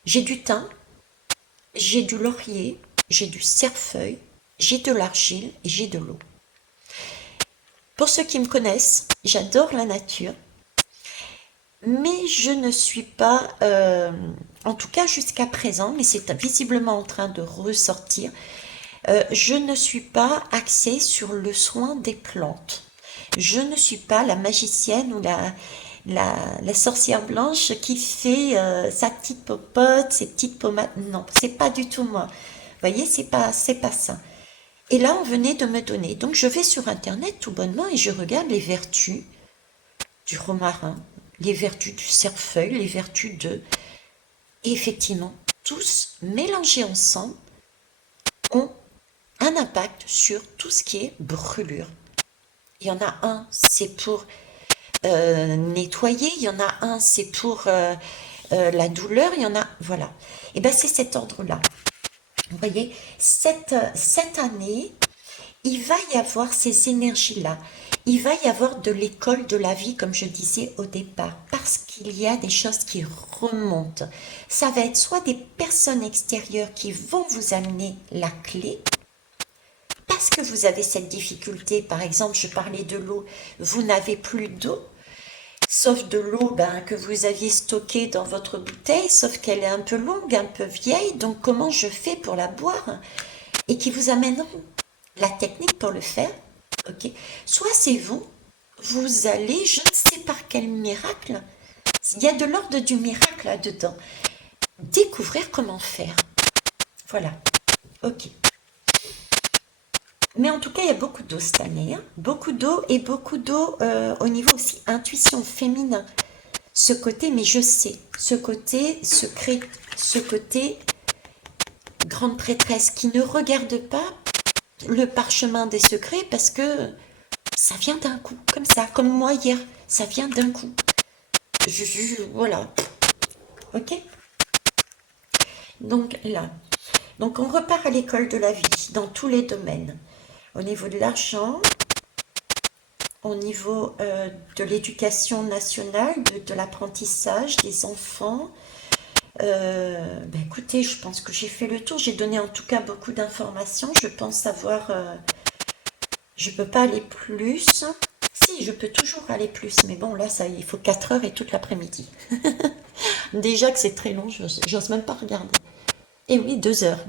J'ai du thym, j'ai du laurier, j'ai du cerfeuil, j'ai de l'argile et j'ai de l'eau. Pour ceux qui me connaissent, j'adore la nature, mais je ne suis pas, en tout cas jusqu'à présent, mais c'est visiblement en train de ressortir, je ne suis pas axée sur le soin des plantes. Je ne suis pas la magicienne ou la sorcière blanche qui fait sa petite popote, ses petites pommades. Non, c'est pas du tout moi. Vous voyez, c'est pas ça. Et là, on venait de me donner. Donc, je vais sur Internet tout bonnement et je regarde les vertus du romarin, les vertus du cerfeuil, les vertus de... Et effectivement, tous mélangés ensemble ont un impact sur tout ce qui est brûlure. Il y en a un, c'est pour nettoyer, il y en a un, c'est pour la douleur, il y en a, voilà. Et bien c'est cet ordre-là. Vous voyez, cette année, il va y avoir ces énergies-là. Il va y avoir de l'école de la vie, comme je disais au départ, parce qu'il y a des choses qui remontent. Ça va être soit des personnes extérieures qui vont vous amener la clé, parce que vous avez cette difficulté. Par exemple, je parlais de l'eau, vous n'avez plus d'eau, sauf de l'eau que vous aviez stockée dans votre bouteille, sauf qu'elle est un peu longue, un peu vieille, donc comment je fais pour la boire? Et qui vous amèneront la technique pour le faire, ok? Soit c'est vous, vous allez, je ne sais par quel miracle, il y a de l'ordre du miracle là-dedans, découvrir comment faire. Voilà, ok. Mais en tout cas, il y a beaucoup d'eau cette année, hein. Beaucoup d'eau et beaucoup d'eau au niveau aussi intuition féminin. Ce côté, mais je sais, ce côté secret, ce côté grande prêtresse qui ne regarde pas le parchemin des secrets parce que ça vient d'un coup, comme ça, comme moi hier, ça vient d'un coup. Voilà, ok? Donc là, donc on repart à l'école de la vie dans tous les domaines. Au niveau de l'argent, au niveau de l'éducation nationale, de l'apprentissage des enfants. Écoutez, je pense que j'ai fait le tour. J'ai donné en tout cas beaucoup d'informations. Je pense avoir... je peux pas aller plus. Si, je peux toujours aller plus. Mais bon, là, ça, il faut 4 heures et toute l'après-midi. Déjà que c'est très long, j'ose même pas regarder. Et oui, 2 heures.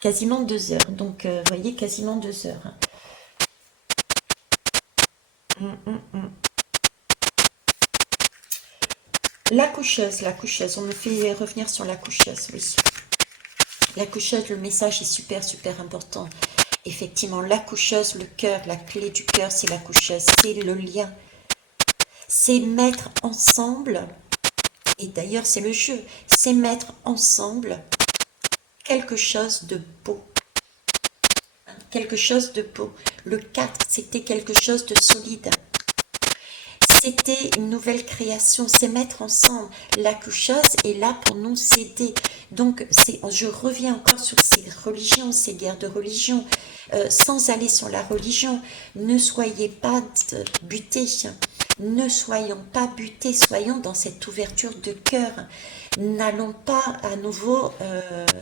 Quasiment 2 heures. Donc, vous voyez, quasiment 2 heures. La coucheuse, on me fait revenir sur la coucheuse, oui. La coucheuse, le message est super, super important. Effectivement, la coucheuse, le cœur, la clé du cœur, c'est la coucheuse, c'est le lien. C'est mettre ensemble, et d'ailleurs c'est le jeu, c'est mettre ensemble quelque chose de beau. Quelque chose de beau. Le 4, c'était quelque chose de solide. C'était une nouvelle création, c'est mettre ensemble. La coucheuse est là pour nous aider. Donc, je reviens encore sur ces religions, ces guerres de religion. Sans aller sur la religion, ne soyez pas butés. Ne soyons pas butés, soyons dans cette ouverture de cœur. N'allons pas à nouveau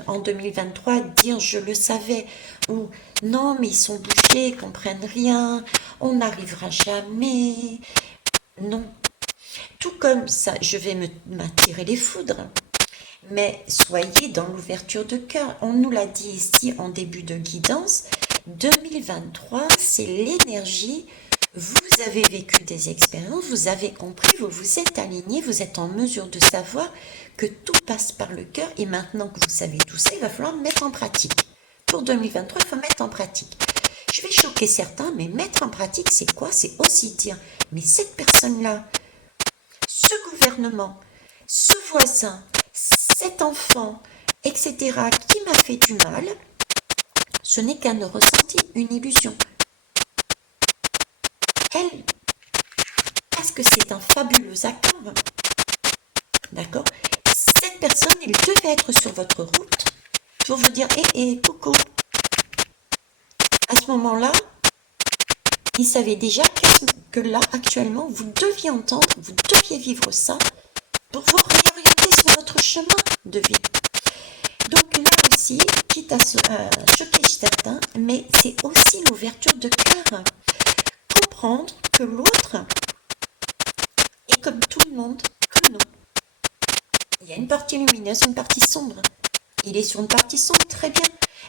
en 2023 dire je le savais ou non mais ils sont bouchés, ils comprennent rien, on n'arrivera jamais. Non. Tout comme ça, je vais m'attirer les foudres. Mais soyez dans l'ouverture de cœur. On nous l'a dit ici en début de guidance. 2023, c'est l'énergie. Vous avez vécu des expériences, vous avez compris, vous vous êtes aligné, vous êtes en mesure de savoir que tout passe par le cœur. Et maintenant que vous savez tout ça, il va falloir mettre en pratique. Pour 2023, il faut mettre en pratique. Je vais choquer certains, mais mettre en pratique, c'est quoi? C'est aussi dire, mais cette personne-là, ce gouvernement, ce voisin, cet enfant, etc., qui m'a fait du mal, ce n'est qu'un ressenti, une illusion. Elle, parce que c'est un fabuleux accord, d'accord? Cette personne, il devait être sur votre route pour vous dire, coucou. À ce moment-là, il savait déjà que là, actuellement, vous deviez entendre, vous deviez vivre ça pour vous réorienter sur votre chemin de vie. Donc là aussi, quitte à choquer certains, mais c'est aussi l'ouverture de cœur. Comprendre que l'autre est comme tout le monde, comme nous. Il y a une partie lumineuse, une partie sombre. Il est sur une partie sombre, très bien.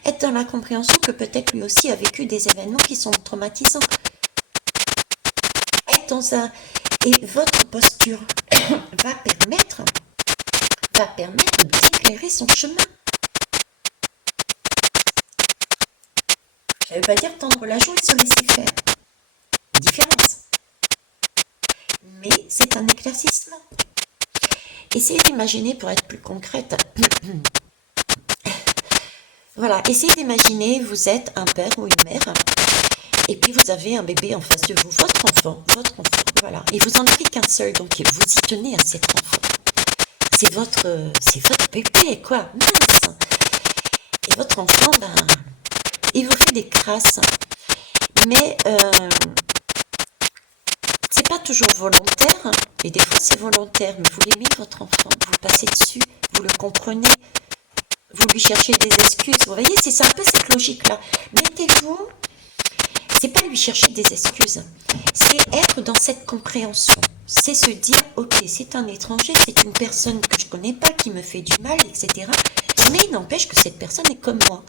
Être dans la compréhension que peut-être lui aussi a vécu des événements qui sont traumatisants. Être dans un... Et votre posture va permettre d'éclairer son chemin. Ça ne veut pas dire tendre la joue et se laisser faire. Différence. Mais c'est un éclaircissement. Essayez d'imaginer, pour être plus concrète, Voilà, essayez d'imaginer, vous êtes un père ou une mère, et puis vous avez un bébé en face de vous, votre enfant, voilà. Et vous en avez qu'un seul, donc vous y tenez à cet enfant. C'est votre bébé, quoi, mince. Et votre enfant, ben, il vous fait des crasses. Mais c'est pas toujours volontaire, et des fois c'est volontaire, mais vous l'aimez votre enfant, vous passez dessus, vous le comprenez, vous lui cherchez des excuses. Vous voyez, c'est un peu cette logique-là. Mettez-vous, c'est pas lui chercher des excuses, c'est être dans cette compréhension. C'est se dire, ok, c'est un étranger, c'est une personne que je connais pas, qui me fait du mal, etc. Mais il n'empêche que cette personne est comme moi.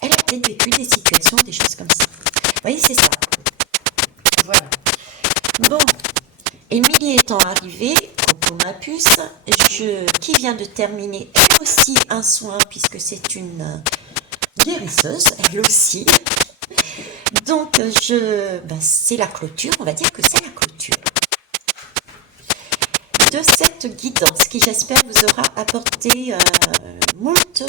Elle a peut-être vécu des situations, des choses comme ça. Vous voyez, c'est ça. Voilà. Bon, Émilie étant arrivée, coucou ma puce, qui vient de terminer elle aussi un soin, puisque c'est une guérisseuse, elle aussi. Donc, ben, c'est la clôture, on va dire que c'est la clôture de cette guidance qui, j'espère, vous aura apporté moult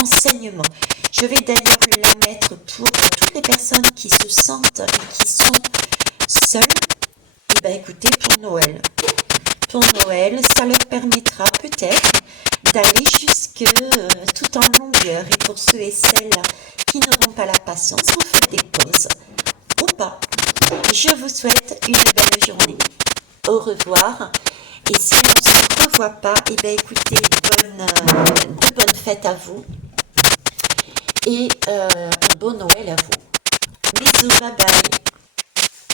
enseignements. Je vais d'ailleurs la mettre pour toutes les personnes qui se sentent et qui sont seules. Et ben écoutez, pour Noël. Pour Noël, ça leur permettra peut-être d'aller jusque tout en longueur. Et pour ceux et celles qui n'auront pas la patience, vous faites des pauses ou pas. Je vous souhaite une belle journée. Au revoir. Et si on ne se revoit pas, et bien écoutez, de bonnes fêtes à vous. Et un bon Noël à vous. Bisous, bye bye.